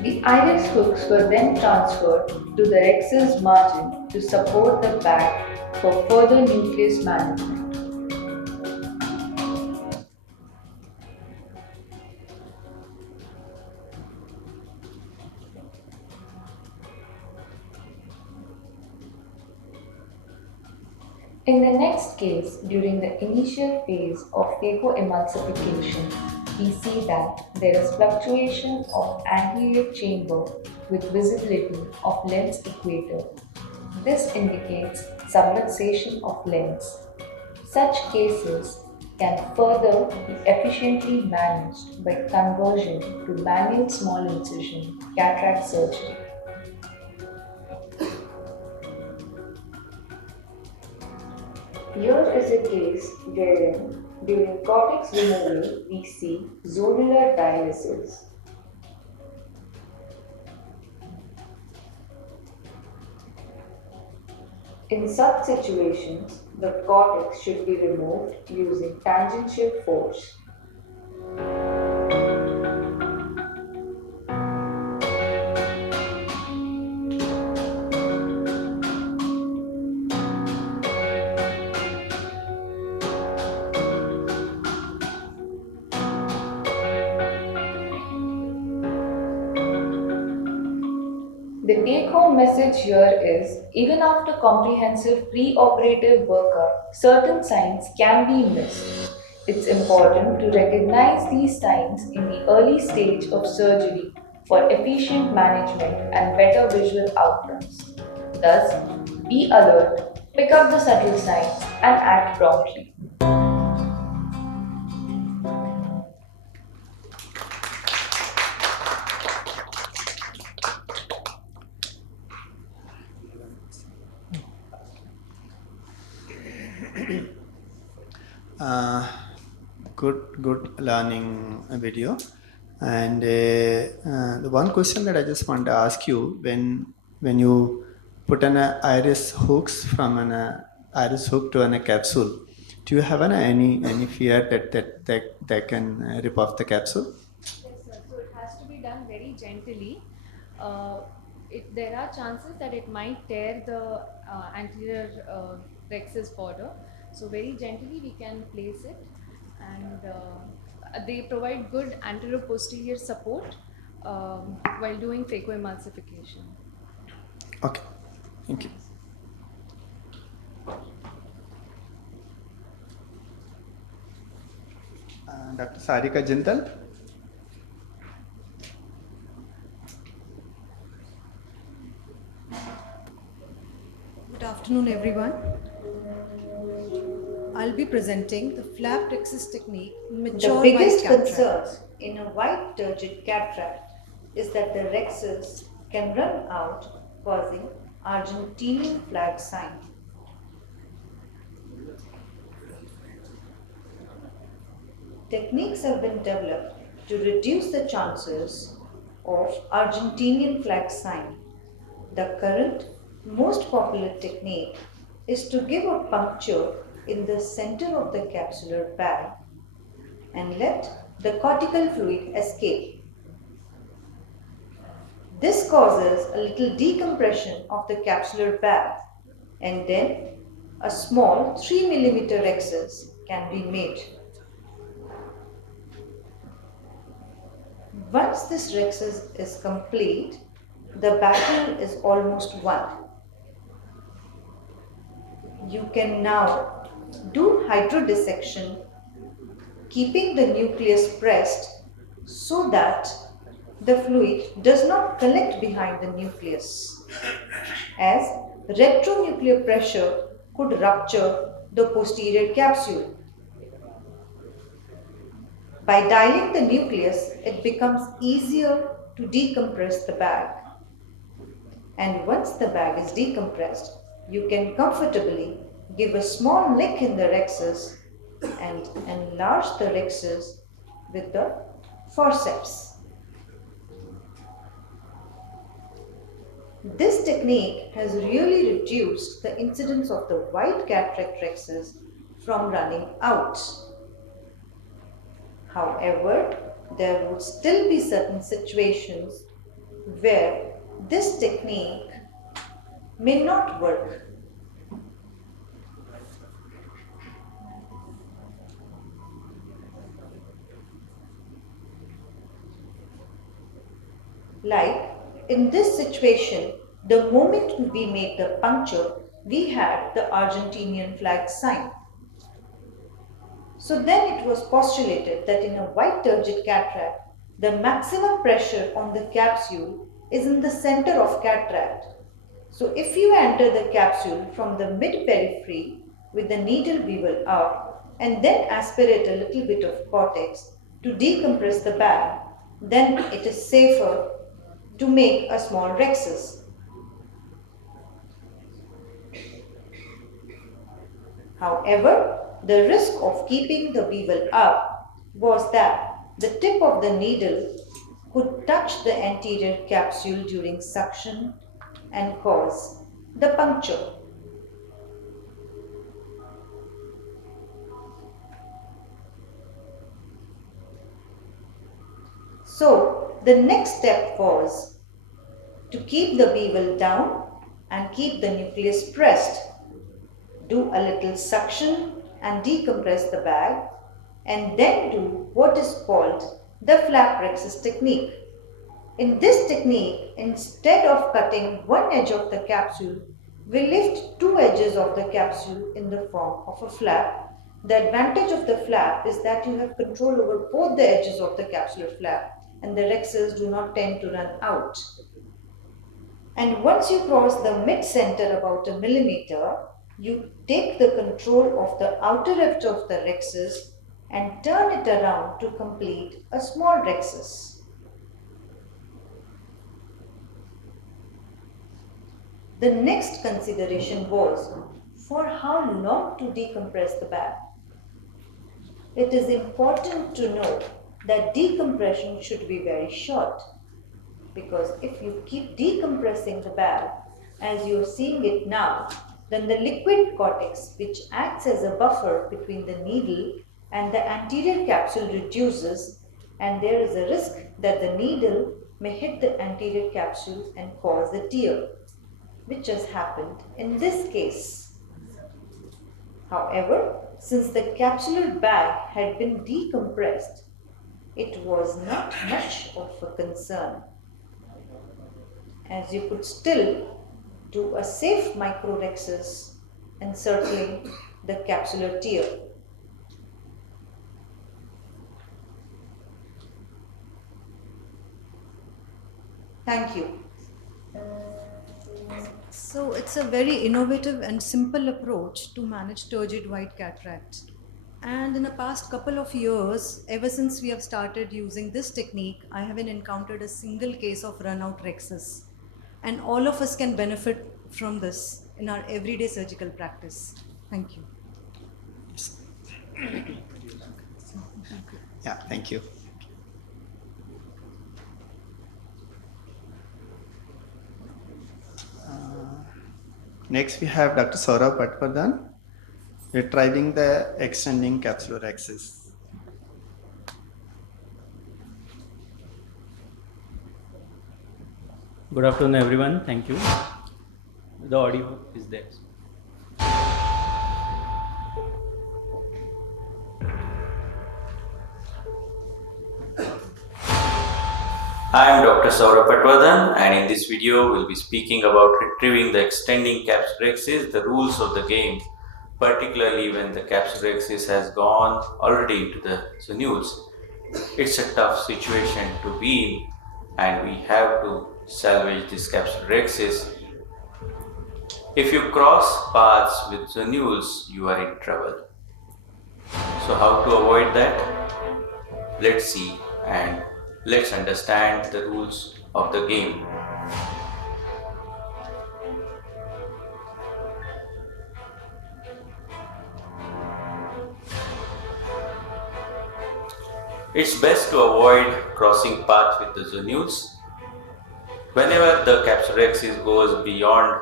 The iris hooks were then transferred to the rhexis margin to support the bag for further nucleus management. In the next case, during the initial phase of phacoemulsification, we see that there is fluctuation of anterior chamber with visibility of lens equator. This indicates subluxation of lens. Such cases can further be efficiently managed by conversion to manual small incision cataract surgery. Here is a case wherein during cortex removal we see zonular dialysis. In such situations, the cortex should be removed using tangential force. The take-home message here is, even after comprehensive pre-operative workup, certain signs can be missed. It's important to recognize these signs in the early stage of surgery for efficient management and better visual outcomes. Thus, be alert, pick up the subtle signs, and act promptly. Uh, good learning video. And the one question that I just want to ask you, when you put an iris hooks from an iris hook to a capsule, do you have any fear that can rip off the capsule? Yes, sir. So it has to be done very gently. Uh, there are chances that it might tear the anterior rexus border. So very gently we can place it, and they provide good anterior posterior support while doing phacoemulsification. Okay, thank you. Dr. Sarika Jindal. Good afternoon, everyone. I'll be presenting the flap rexus technique in mature The biggest white concern cataract. in a white turgid cataract is that the rexus can run out, causing Argentinian flag sign. Techniques have been developed to reduce the chances of Argentinian flag sign. The current most popular technique is to give a puncture in the center of the capsular bag and let the cortical fluid escape. This causes a little decompression of the capsular bag, and then a small 3 mm rexus can be made. Once this rexus is complete, the battle is almost won. You can now do hydrodissection, keeping the nucleus pressed so that the fluid does not collect behind the nucleus, as retronuclear pressure could rupture the posterior capsule. By dialing the nucleus, it becomes easier to decompress the bag. And once the bag is decompressed, you can comfortably give a small nick in the rexus and enlarge the rexus with the forceps. This technique has really reduced the incidence of the white cataract rexus from running out. However, there would still be certain situations where this technique may not work. Like in this situation, the moment we made the puncture, we had the Argentinian flag sign. So then it was postulated that in a white turgid cataract, the maximum pressure on the capsule is in the center of cataract. So if you enter the capsule from the mid-periphery with the needle bevel up and then aspirate a little bit of cortex to decompress the bag, then it is safer to make a small rexus. However, the risk of keeping the bevel up was that the tip of the needle could touch the anterior capsule during suction and cause the puncture. So the next step was to keep the bevel down and keep the nucleus pressed. Do a little suction and decompress the bag, and then do what is called the flap rexus technique. In this technique, instead of cutting one edge of the capsule, we lift two edges of the capsule in the form of a flap. The advantage of the flap is that you have control over both the edges of the capsular flap, and the rexes do not tend to run out. And once you cross the mid-center about a millimeter, you take the control of the outer edge of the rexes and turn it around to complete a small rexus. The next consideration was for how long to decompress the bag. It is important to know that decompression should be very short, because if you keep decompressing the bag as you are seeing it now, then the liquid cortex, which acts as a buffer between the needle and the anterior capsule, reduces, and there is a risk that the needle may hit the anterior capsule and cause a tear, which has happened in this case. However, since the capsular bag had been decompressed, it was not much of a concern, as you could still do a safe microrexus encircling the capsular tear. Thank you. So it's a very innovative and simple approach to manage turgid white cataracts. And in the past couple of years, ever since we have started using this technique, I haven't encountered a single case of run-out rexus. And all of us can benefit from this in our everyday surgical practice. Thank you. Yeah, thank you. Next, we have Dr. Saurabh Patwardhan retrieving the extending capsular axis. Good afternoon, everyone. Thank you. The audio is there. I am Dr. Saurabh Patwardhan, and in this video we'll be speaking about retrieving the extending capsular axis, the rules of the game, particularly when the capsular axis has gone already into the zonules. It's a tough situation to be in, and we have to salvage this capsular axis. If you cross paths with zonules, you are in trouble. So how to avoid that? Let's see, and let's understand the rules of the game. It's best to avoid crossing paths with the zonules. Whenever the capsular axis goes beyond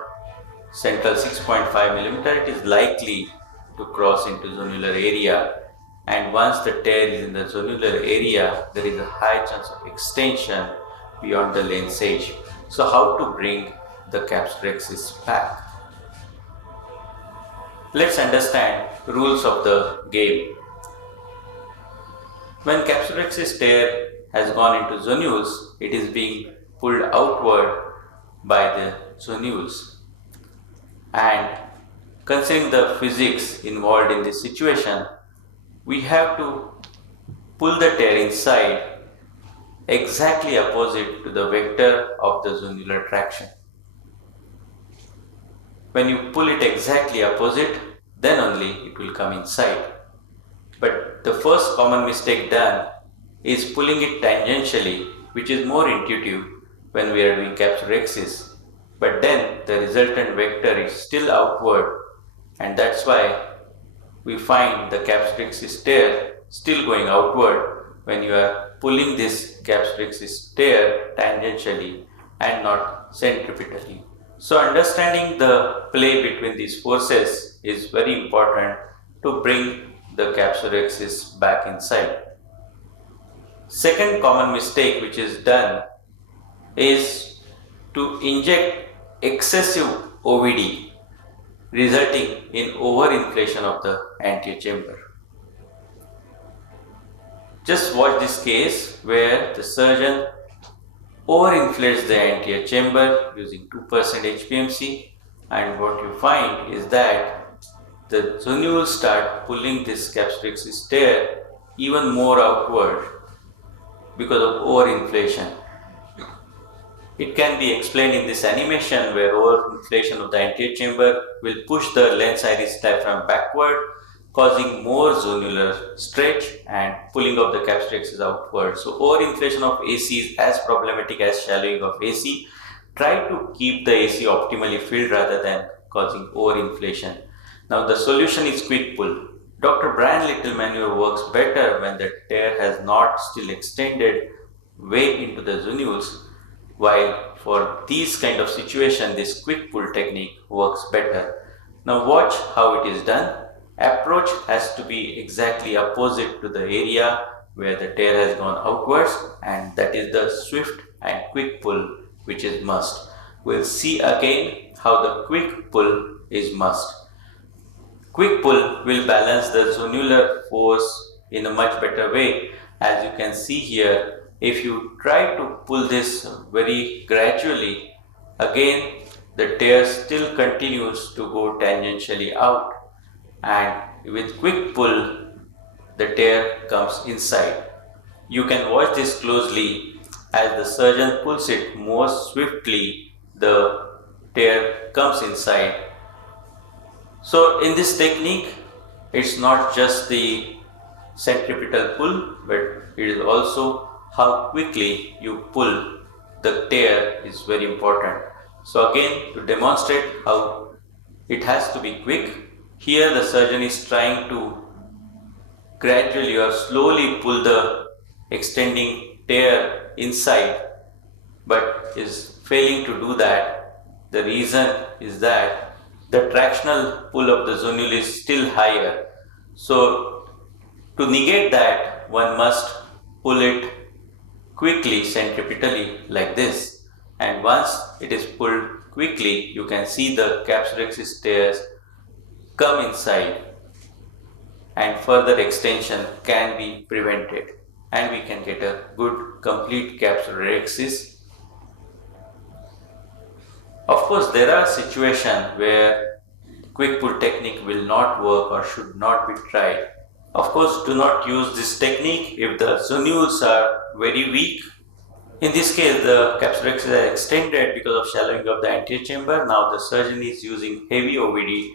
central 6.5 mm, it is likely to cross into zonular area. And once the tear is in the zonular area, there is a high chance of extension beyond the lens edge. So how to bring the capsular axis back? Let's understand the rules of the game. When capsular axis tear has gone into zonules, it is being pulled outward by the zonules. And considering the physics involved in this situation, we have to pull the tear inside exactly opposite to the vector of the zonular traction. When you pull it exactly opposite, then only it will come inside. But the first common mistake done is pulling it tangentially, which is more intuitive when we are doing capsular axis. But then the resultant vector is still outward, and that's why we find the capsular axis tear still going outward when you are pulling this capsular axis tear tangentially and not centripetally. So understanding the play between these forces is very important to bring the capsular axis back inside. Second common mistake which is done is to inject excessive OVD, resulting in overinflation of the anterior chamber. Just watch this case where the surgeon overinflates the anterior chamber using 2% HPMC, and what you find is that the zonules start pulling this capsular axis tear even more outward, because of overinflation. It can be explained in this animation where overinflation of the anterior chamber will push the lens iris diaphragm backward, causing more zonular stretch and pulling of the capsular axis outward. So overinflation of AC is as problematic as shallowing of AC. Try to keep the AC optimally filled rather than causing overinflation. Now the solution is quick pull. Dr. Brian Little maneuver works better when the tear has not still extended way into the zonules, while for these kind of situation, this quick pull technique works better. Now watch how it is done. Approach has to be exactly opposite to the area where the tear has gone outwards, and that is the swift and quick pull which is must. We'll see again how the quick pull is must. Quick pull will balance the zonular force in a much better way. As you can see here, if you try to pull this very gradually, again the tear still continues to go tangentially out, and with quick pull the tear comes inside. You can watch this closely. As the surgeon pulls it more swiftly, the tear comes inside. So in this technique, it's not just the centripetal pull, but it is also how quickly you pull the tear is very important. So again, to demonstrate how it has to be quick, here the surgeon is trying to gradually or slowly pull the extending tear inside, but is failing to do that. The reason is that the tractional pull of the zonule is still higher. So to negate that, one must pull it quickly centripetally like this. And once it is pulled quickly, you can see the capsular axis tears come inside, and further extension can be prevented, and we can get a good complete capsular axis. Of course, there are situations where quick pull technique will not work or should not be tried. Of course, do not use this technique if the zonules are very weak. In this case, the capsular axis are extended because of shallowing of the anterior chamber. Now the surgeon is using heavy OVD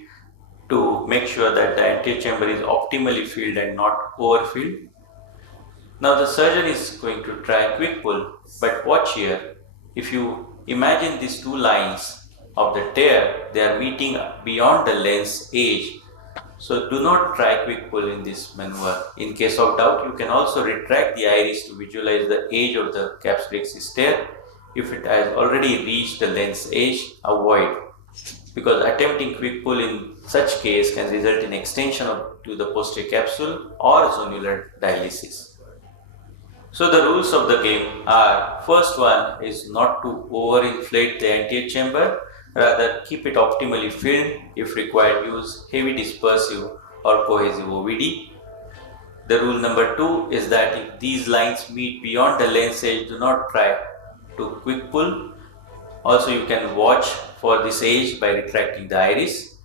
to make sure that the anterior chamber is optimally filled and not overfilled. Now the surgeon is going to try quick pull, but watch here. If you imagine these two lines of the tear, they are meeting beyond the lens edge. So do not try quick pull in this maneuver. In case of doubt, you can also retract the iris to visualize the edge of the capsular axis tear. If it has already reached the lens edge, avoid, because attempting quick pull in such case can result in extension to the posterior capsule or zonular dialysis. So the rules of the game are, first one is not to overinflate the anterior chamber, rather keep it optimally filled. If required, use heavy dispersive or cohesive OVD. The rule number two is that if these lines meet beyond the lens edge, do not try to quick pull. Also, you can watch for this edge by retracting the iris.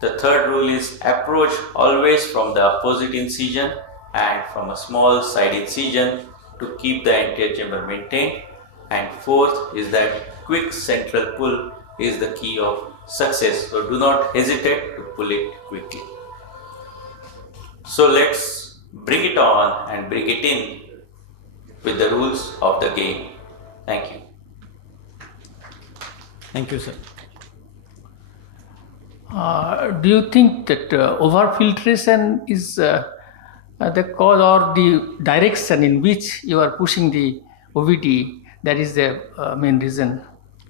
The third rule is approach always from the opposite incision and from a small side incision to keep the anterior chamber maintained. And fourth is that quick central pull is the key of success. So do not hesitate to pull it quickly. So let's bring it on and bring it in with the rules of the game. Thank you. Thank you, sir. Do you think that overfiltration is the cause or the direction in which you are pushing the OVD? That is the main reason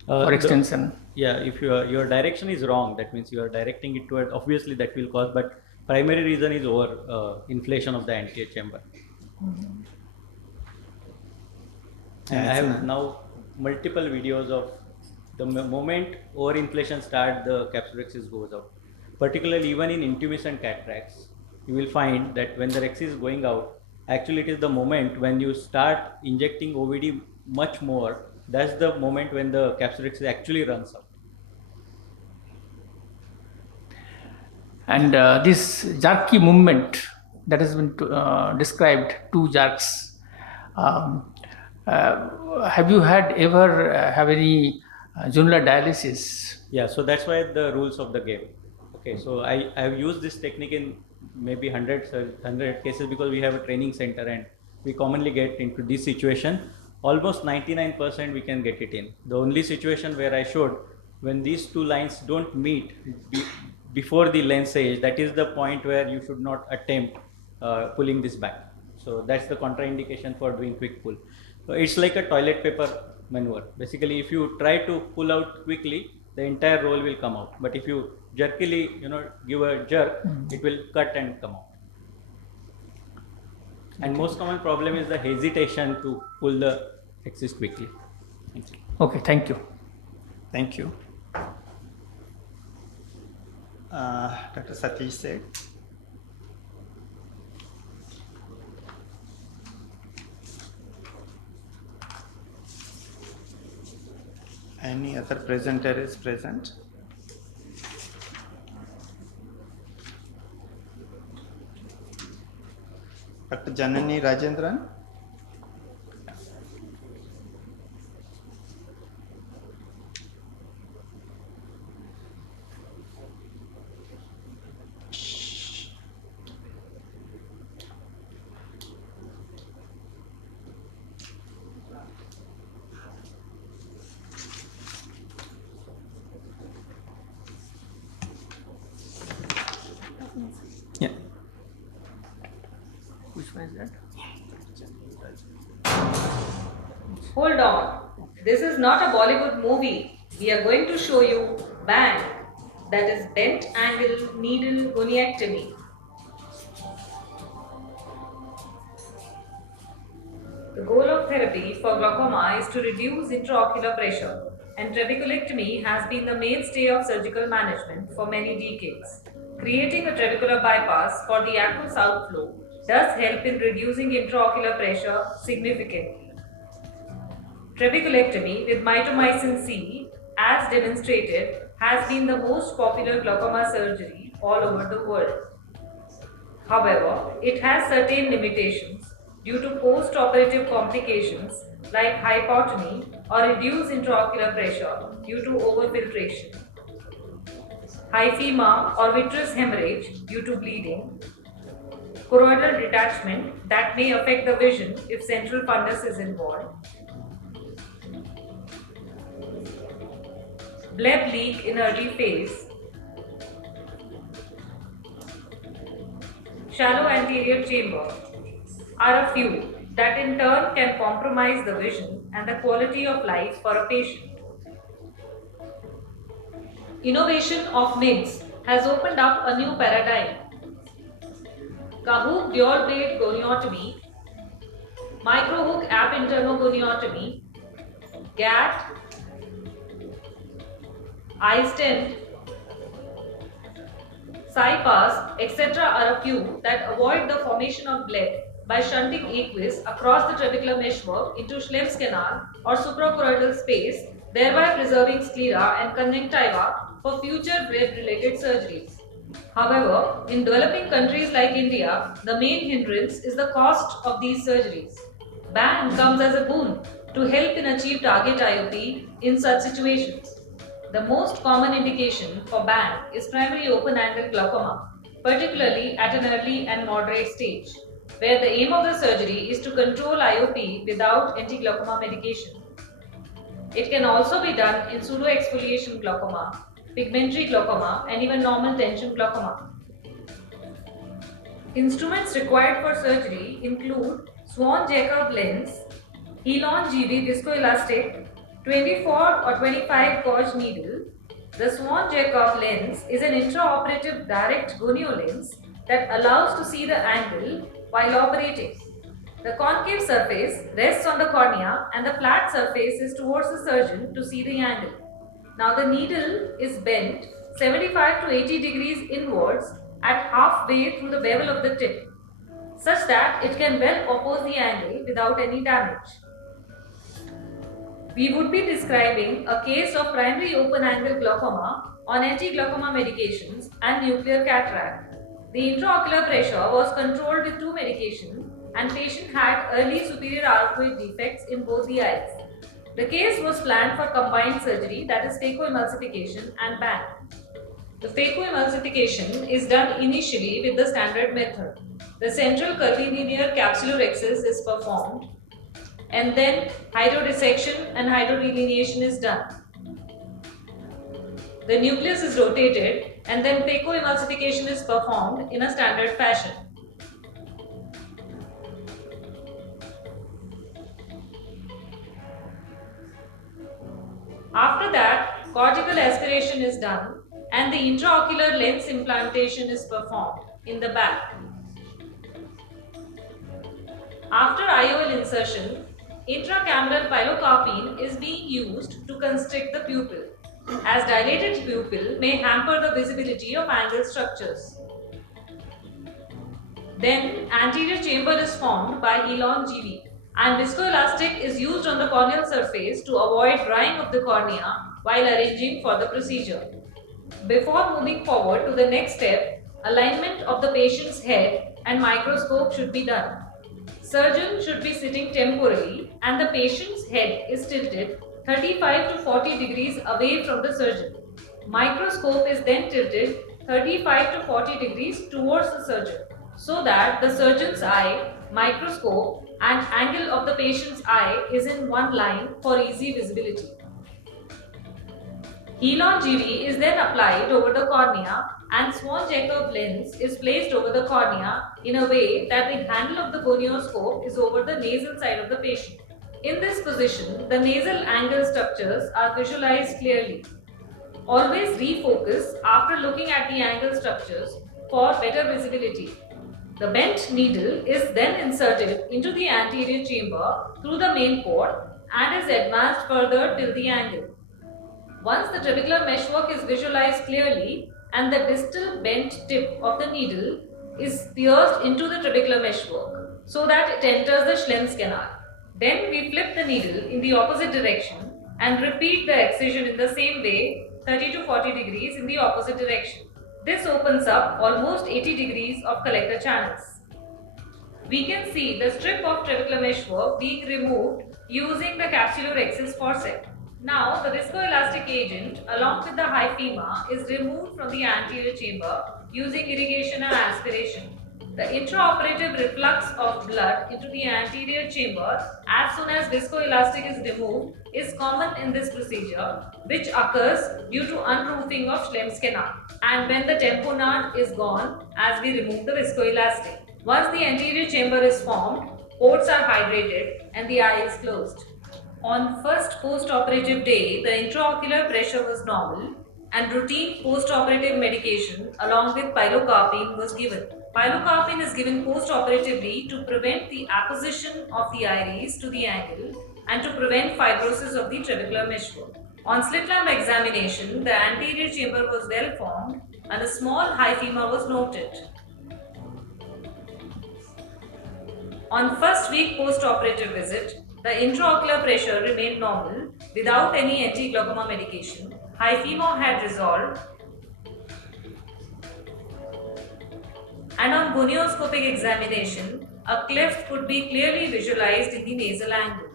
for extension. If your direction is wrong, that means you are directing it toward, obviously that will cause, but primary reason is over inflation of the anterior chamber. And I have now multiple videos of the moment overinflation starts, the capsular axis goes out. Particularly even in intumescent cataracts, you will find that when the axis is going out, actually it is the moment when you start injecting OVD much more, that's the moment when the capsular axis actually runs out. And this jerky movement that has been described, two jerks, have you had ever have any jugular dialysis? Yeah, so that's why the rules of the game. Okay, so I have used this technique in maybe hundred cases because we have a training center and we commonly get into this situation. Almost 99% we can get it in. The only situation where I showed when these two lines don't meet before the lens edge, that is the point where you should not attempt pulling this back. So that's the contraindication for doing quick pull. So it's like a toilet paper maneuver. Basically, if you try to pull out quickly, the entire roll will come out. But if you jerkily, give a jerk, it will cut and come out. And most common problem is the hesitation to pull the axis quickly. Thank you. Okay, thank you. Thank you. Dr. Satish said. Any other presenter is present? Dr. Janani Rajendran? Yeah. Which one is that? Hold on. This is not a Bollywood movie. We are going to show you bang, that is bent angle needle goniectomy. The goal of therapy for glaucoma is to reduce intraocular pressure, and trabeculectomy has been the mainstay of surgical management for many decades. Creating a trabecular bypass for the aqueous outflow does help in reducing intraocular pressure significantly. Trabeculectomy with mitomycin C, as demonstrated, has been the most popular glaucoma surgery all over the world. However, it has certain limitations due to post-operative complications like hypotony or reduced intraocular pressure due to overfiltration, hyphema or vitreous hemorrhage due to bleeding, choroidal detachment that may affect the vision if central fundus is involved, bleb leak in early phase, shallow anterior chamber are a few that in turn can compromise the vision and the quality of life for a patient. Innovation of MIGS has opened up a new paradigm. Kahook dual blade goniotomy, microhook ab interno goniotomy, GAT, iStent, CyPass, etc. are a few that avoid the formation of bleb by shunting aqueous across the trabecular meshwork into Schlemm's canal or suprachoroidal space, thereby preserving sclera and conjunctiva for future bleb-related surgeries. However, in developing countries like India, the main hindrance is the cost of these surgeries. BAN comes as a boon to help in achieve target IOP in such situations. The most common indication for BAN is primary open-angle glaucoma, particularly at an early and moderate stage, where the aim of the surgery is to control IOP without anti-glaucoma medication. It can also be done in pseudoexfoliation glaucoma, pigmentary glaucoma, and even normal tension glaucoma. Instruments required for surgery include Swan-Jacob lens, Helon GV viscoelastic, 24 or 25 gauge needle. The Swan-Jacob lens is an intraoperative direct gonio lens that allows to see the angle while operating. The concave surface rests on the cornea and the flat surface is towards the surgeon to see the angle. Now the needle is bent 75 to 80 degrees inwards at halfway through the bevel of the tip, such that it can well oppose the angle without any damage. We would be describing a case of primary open-angle glaucoma on anti-glaucoma medications and nuclear cataract. The intraocular pressure was controlled with two medications and patient had early superior arcuate defects in both the eyes. The case was planned for combined surgery, that is phacoemulsification and band. The phacoemulsification is done initially with the standard method. The central curvilinear capsulorhexis is performed, and then hydrodissection and hydrodelineation is done. The nucleus is rotated, and then phacoemulsification is performed in a standard fashion. After that, cortical aspiration is done and the intraocular lens implantation is performed in the back. After IOL insertion, intracameral pilocarpine is being used to constrict the pupil, as dilated pupil may hamper the visibility of angle structures. Then, anterior chamber is formed by Elon GV, and viscoelastic is used on the corneal surface to avoid drying of the cornea while arranging for the procedure. Before moving forward to the next step, alignment of the patient's head and microscope should be done. Surgeon should be sitting temporally and the patient's head is tilted 35 to 40 degrees away from the surgeon. Microscope is then tilted 35 to 40 degrees towards the surgeon so that the surgeon's eye, microscope and angle of the patient's eye is in one line for easy visibility. Elon GV is then applied over the cornea and Swan-Jacob lens is placed over the cornea in a way that the handle of the gonioscope is over the nasal side of the patient. In this position, the nasal angle structures are visualized clearly. Always refocus after looking at the angle structures for better visibility. The bent needle is then inserted into the anterior chamber through the main port and is advanced further till the angle. Once the trabecular meshwork is visualized clearly and the distal bent tip of the needle is pierced into the trabecular meshwork so that it enters the Schlemm's canal. Then we flip the needle in the opposite direction and repeat the excision in the same way 30 to 40 degrees in the opposite direction. This opens up almost 80 degrees of collector channels. We can see the strip of trabecular meshwork being removed using the capsulorhexis forceps. Now, the viscoelastic agent along with the hyphema is removed from the anterior chamber using irrigation and aspiration. The intraoperative reflux of blood into the anterior chamber as soon as viscoelastic is removed is common in this procedure, which occurs due to unroofing of Schlemm's canal and when the tamponade is gone as we remove the viscoelastic. Once the anterior chamber is formed, ports are hydrated and the eye is closed. On first post-operative day, the intraocular pressure was normal and routine post-operative medication along with pilocarpine was given. Pilocarpine is given post-operatively to prevent the apposition of the iris to the angle and to prevent fibrosis of the trabecular meshwork. On slit lamp examination, the anterior chamber was well formed and a small hyphema was noted. On first week post-operative visit, the intraocular pressure remained normal without any anti-glaucoma medication. Hyphema had resolved, and on gonioscopic examination, a cleft could be clearly visualized in the nasal angle.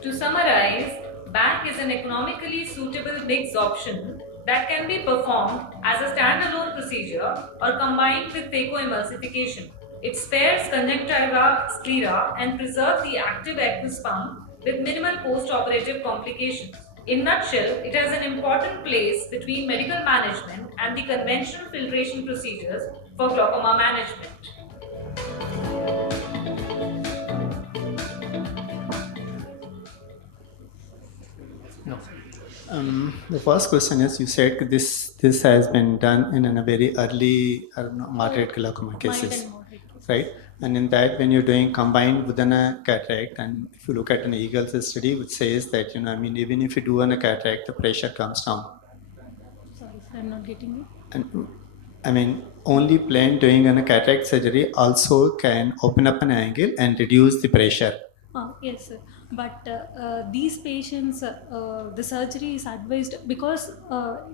To summarize, BAC is an economically suitable mixed option that can be performed as a standalone procedure or combined with phacoemulsification. It spares conjunctiva sclera and preserves the active aqueous pump with minimal post-operative complications. In nutshell, it has an important place between medical management and the conventional filtration procedures for glaucoma management. The first question is, you said this has been done in a very early moderate glaucoma cases, right? And in that, when you're doing combined within a cataract, and if you look at an Eagles study, which says that even if you do a cataract, the pressure comes down. Sorry, I'm not getting you. And only plain doing a cataract surgery also can open up an angle and reduce the pressure. Yes, sir. But these patients, the surgery is advised because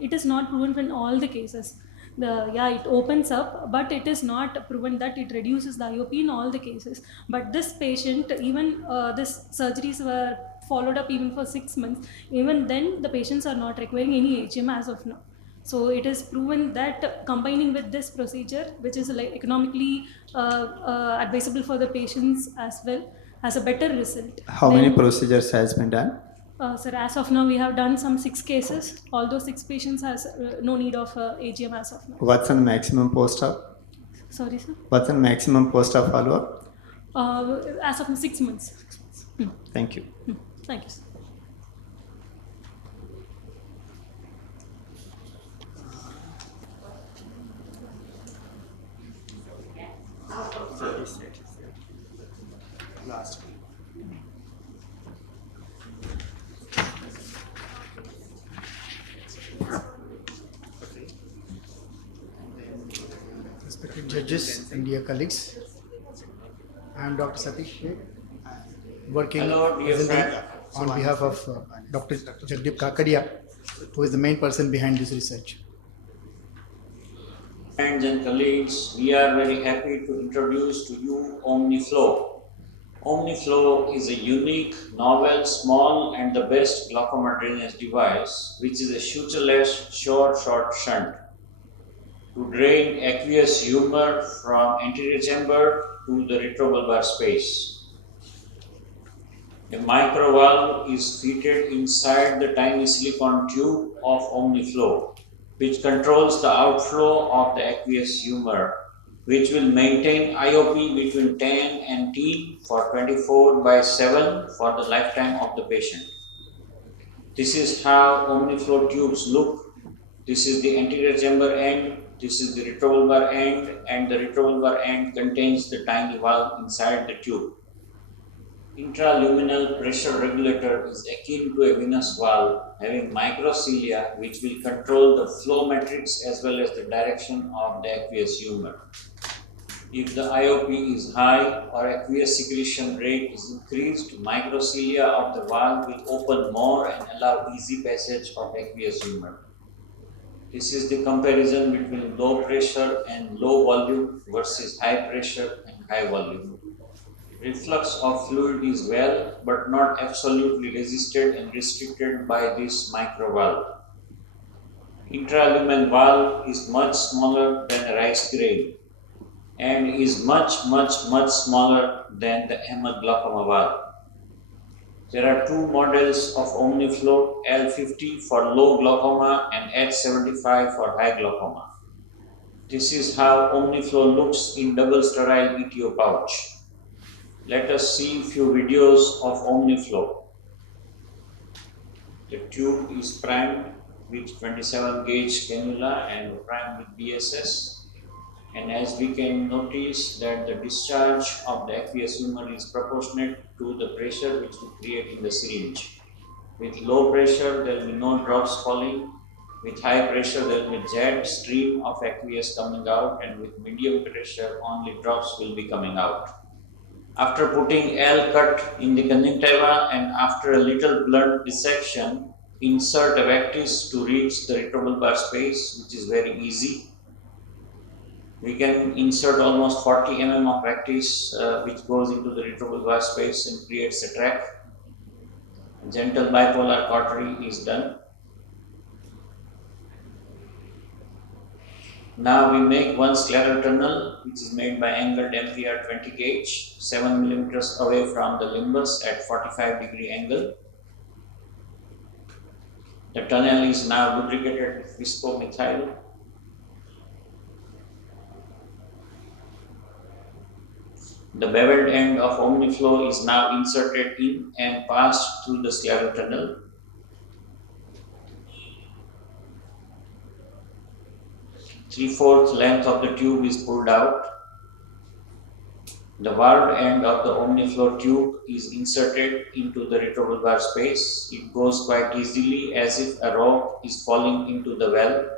it is not proven in all the cases. it opens up, but it is not proven that it reduces the IOP in all the cases. But this patient, even this surgeries were followed up even for 6 months. Even then, the patients are not requiring any HM as of now. So it is proven that combining with this procedure, which is like economically advisable for the patients as well, has a better result. How many procedures has been done? Sir, as of now, we have done some 6 cases. Although 6 patients has no need of AGM as of now. What's the maximum post-op? Sorry, sir. What's the maximum post-op follow-up? As of 6 months. Thank you. Thank you, sir. Last. Respected judges and dear colleagues, I am Dr. Satish Sheikh, working on behalf of Dr. Jagdeep Kakadia, who is the main person behind this research. Friends and colleagues, we are very happy to introduce to you OmniFlow. OmniFlow is a unique, novel, small and the best glaucoma drainage device, which is a sutureless short shunt to drain aqueous humor from anterior chamber to the retrobulbar space. A microvalve is fitted inside the tiny silicone tube of OmniFlow, which controls the outflow of the aqueous humor, which will maintain IOP between 10 and 10 for 24/7 for the lifetime of the patient. This is how OmniFlow tubes look. This is the anterior chamber end, this is the retrobulbar end, and the retrobulbar end contains the tiny valve inside the tube. Intraluminal pressure regulator is akin to a venous valve having microcilia which will control the flow matrix as well as the direction of the aqueous humor. If the IOP is high or aqueous secretion rate is increased, microcilia of the valve will open more and allow easy passage of aqueous humor. This is the comparison between low pressure and low volume versus high pressure and high volume. Reflux of fluid is well, but not absolutely resisted and restricted by this microvalve. Intralumen valve is much smaller than a rice grain and is much smaller than the hematglaucoma valve. There are two models of OmniFlow, L50 for low glaucoma and H75 for high glaucoma. This is how OmniFlow looks in double sterile ETO pouch. Let us see few videos of OmniFlow. The tube is primed with 27 gauge cannula and primed with BSS. And as we can notice that the discharge of the aqueous humor is proportionate to the pressure which we create in the syringe. With low pressure, there will be no drops falling. With high pressure, there will be jet stream of aqueous coming out, and with medium pressure, only drops will be coming out. After putting L cut in the conjunctiva and after a little blunt dissection, insert a vectis to reach the retrobulbar space, which is very easy. We can insert almost 40 mm of vectis which goes into the retrobulbar space and creates a track. Gentle bipolar cautery is done. Now we make one scleral tunnel which is made by angled MPR 20 gauge, 7 mm away from the limbus at 45-degree angle. The tunnel is now lubricated with viscomethyl. The beveled end of OmniFlow is now inserted in and passed through the scleral tunnel. Three-fourths length of the tube is pulled out. The valved end of the OmniFlow tube is inserted into the retrobulbar space. It goes quite easily as if a rock is falling into the well.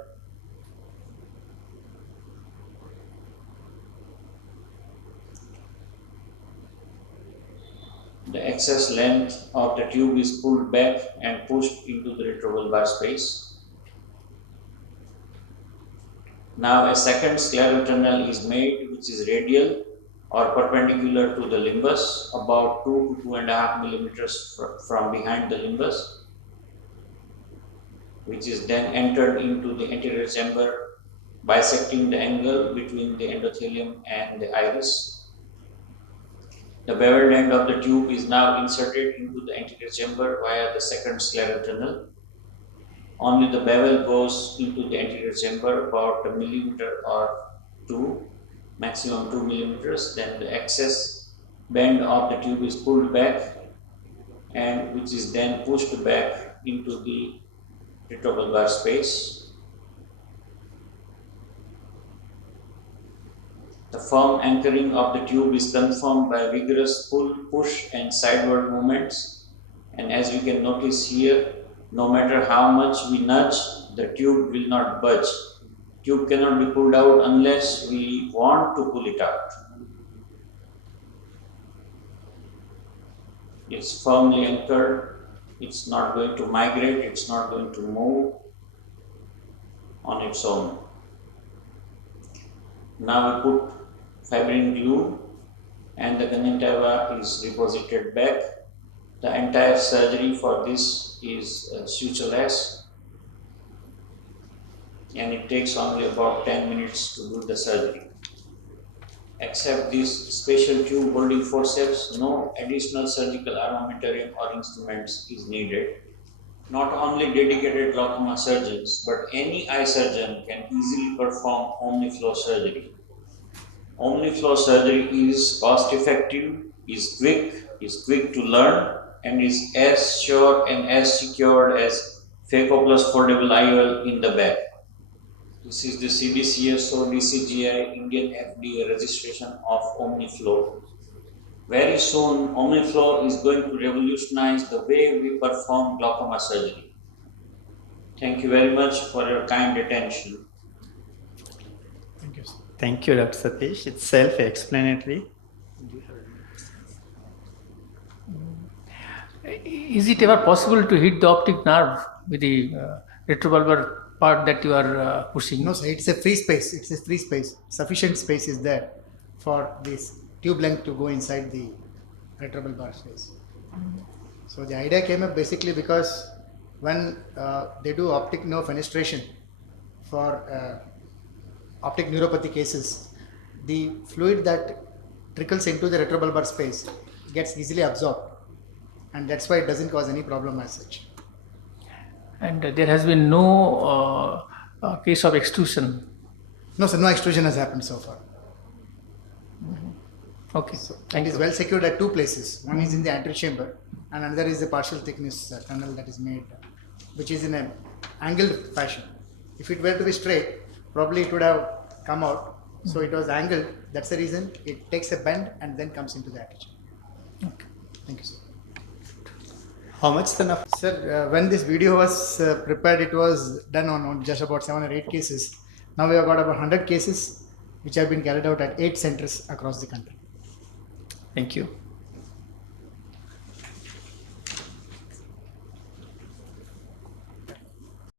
The excess length of the tube is pulled back and pushed into the retrobulbar space. Now a second scleral tunnel is made, which is radial or perpendicular to the limbus, about 2 to 2.5 millimeters from behind the limbus, which is then entered into the anterior chamber, bisecting the angle between the endothelium and the iris. The beveled end of the tube is now inserted into the anterior chamber via the second scleral tunnel. Only the bevel goes into the anterior chamber about a millimeter or 2, maximum 2 millimeters. Then the excess bend of the tube is pulled back, and which is then pushed back into the retrobulbar space. The firm anchoring of the tube is confirmed by vigorous pull, push, and sideward movements. And as you can notice here, no matter how much we nudge, the tube will not budge. Tube cannot be pulled out unless we want to pull it out. It's firmly anchored. It's not going to migrate. It's not going to move on its own. Now we put fibrin glue and the conjunctiva is reposited back. The entire surgery for this is sutureless, and it takes only about 10 minutes to do the surgery. Except this special tube holding forceps, no additional surgical armamentarium or instruments is needed. Not only dedicated glaucoma surgeons, but any eye surgeon can easily perform Omniflow surgery. Omniflow surgery is cost effective, is quick to learn, and is as sure and as secured as phaco plus foldable IOL in the back. This is the CDCSO DCGI Indian FDA registration of Omniflow. Very soon, Omniflow is going to revolutionize the way we perform glaucoma surgery. Thank you very much for your kind attention. Thank you. Thank you, Dr. Satish. It's self-explanatory. Is it ever possible to hit the optic nerve with the retrobulbar part that you are pushing? No, sir, it's a free space. It's a free space. Sufficient space is there for this tube length to go inside the retrobulbar space. So the idea came up basically because when they do optic nerve fenestration for optic neuropathy cases, the fluid that trickles into the retrobulbar space gets easily absorbed, and that's why it doesn't cause any problem as such. And there has been no case of extrusion? No, sir, no extrusion has happened so far. Okay. So it is well secured at two places. One is in the anterior chamber, and another is the partial thickness tunnel that is made, which is in an angled fashion. If it were to be straight, probably it would have come out. So it was angled. That's the reason it takes a bend and then comes into the anterior chamber. Okay. Thank you, sir. How much then? Sir, when this video was prepared, it was done on just about 7 or 8 cases. Now we have got about 100 cases which have been carried out at 8 centers across the country. Thank you.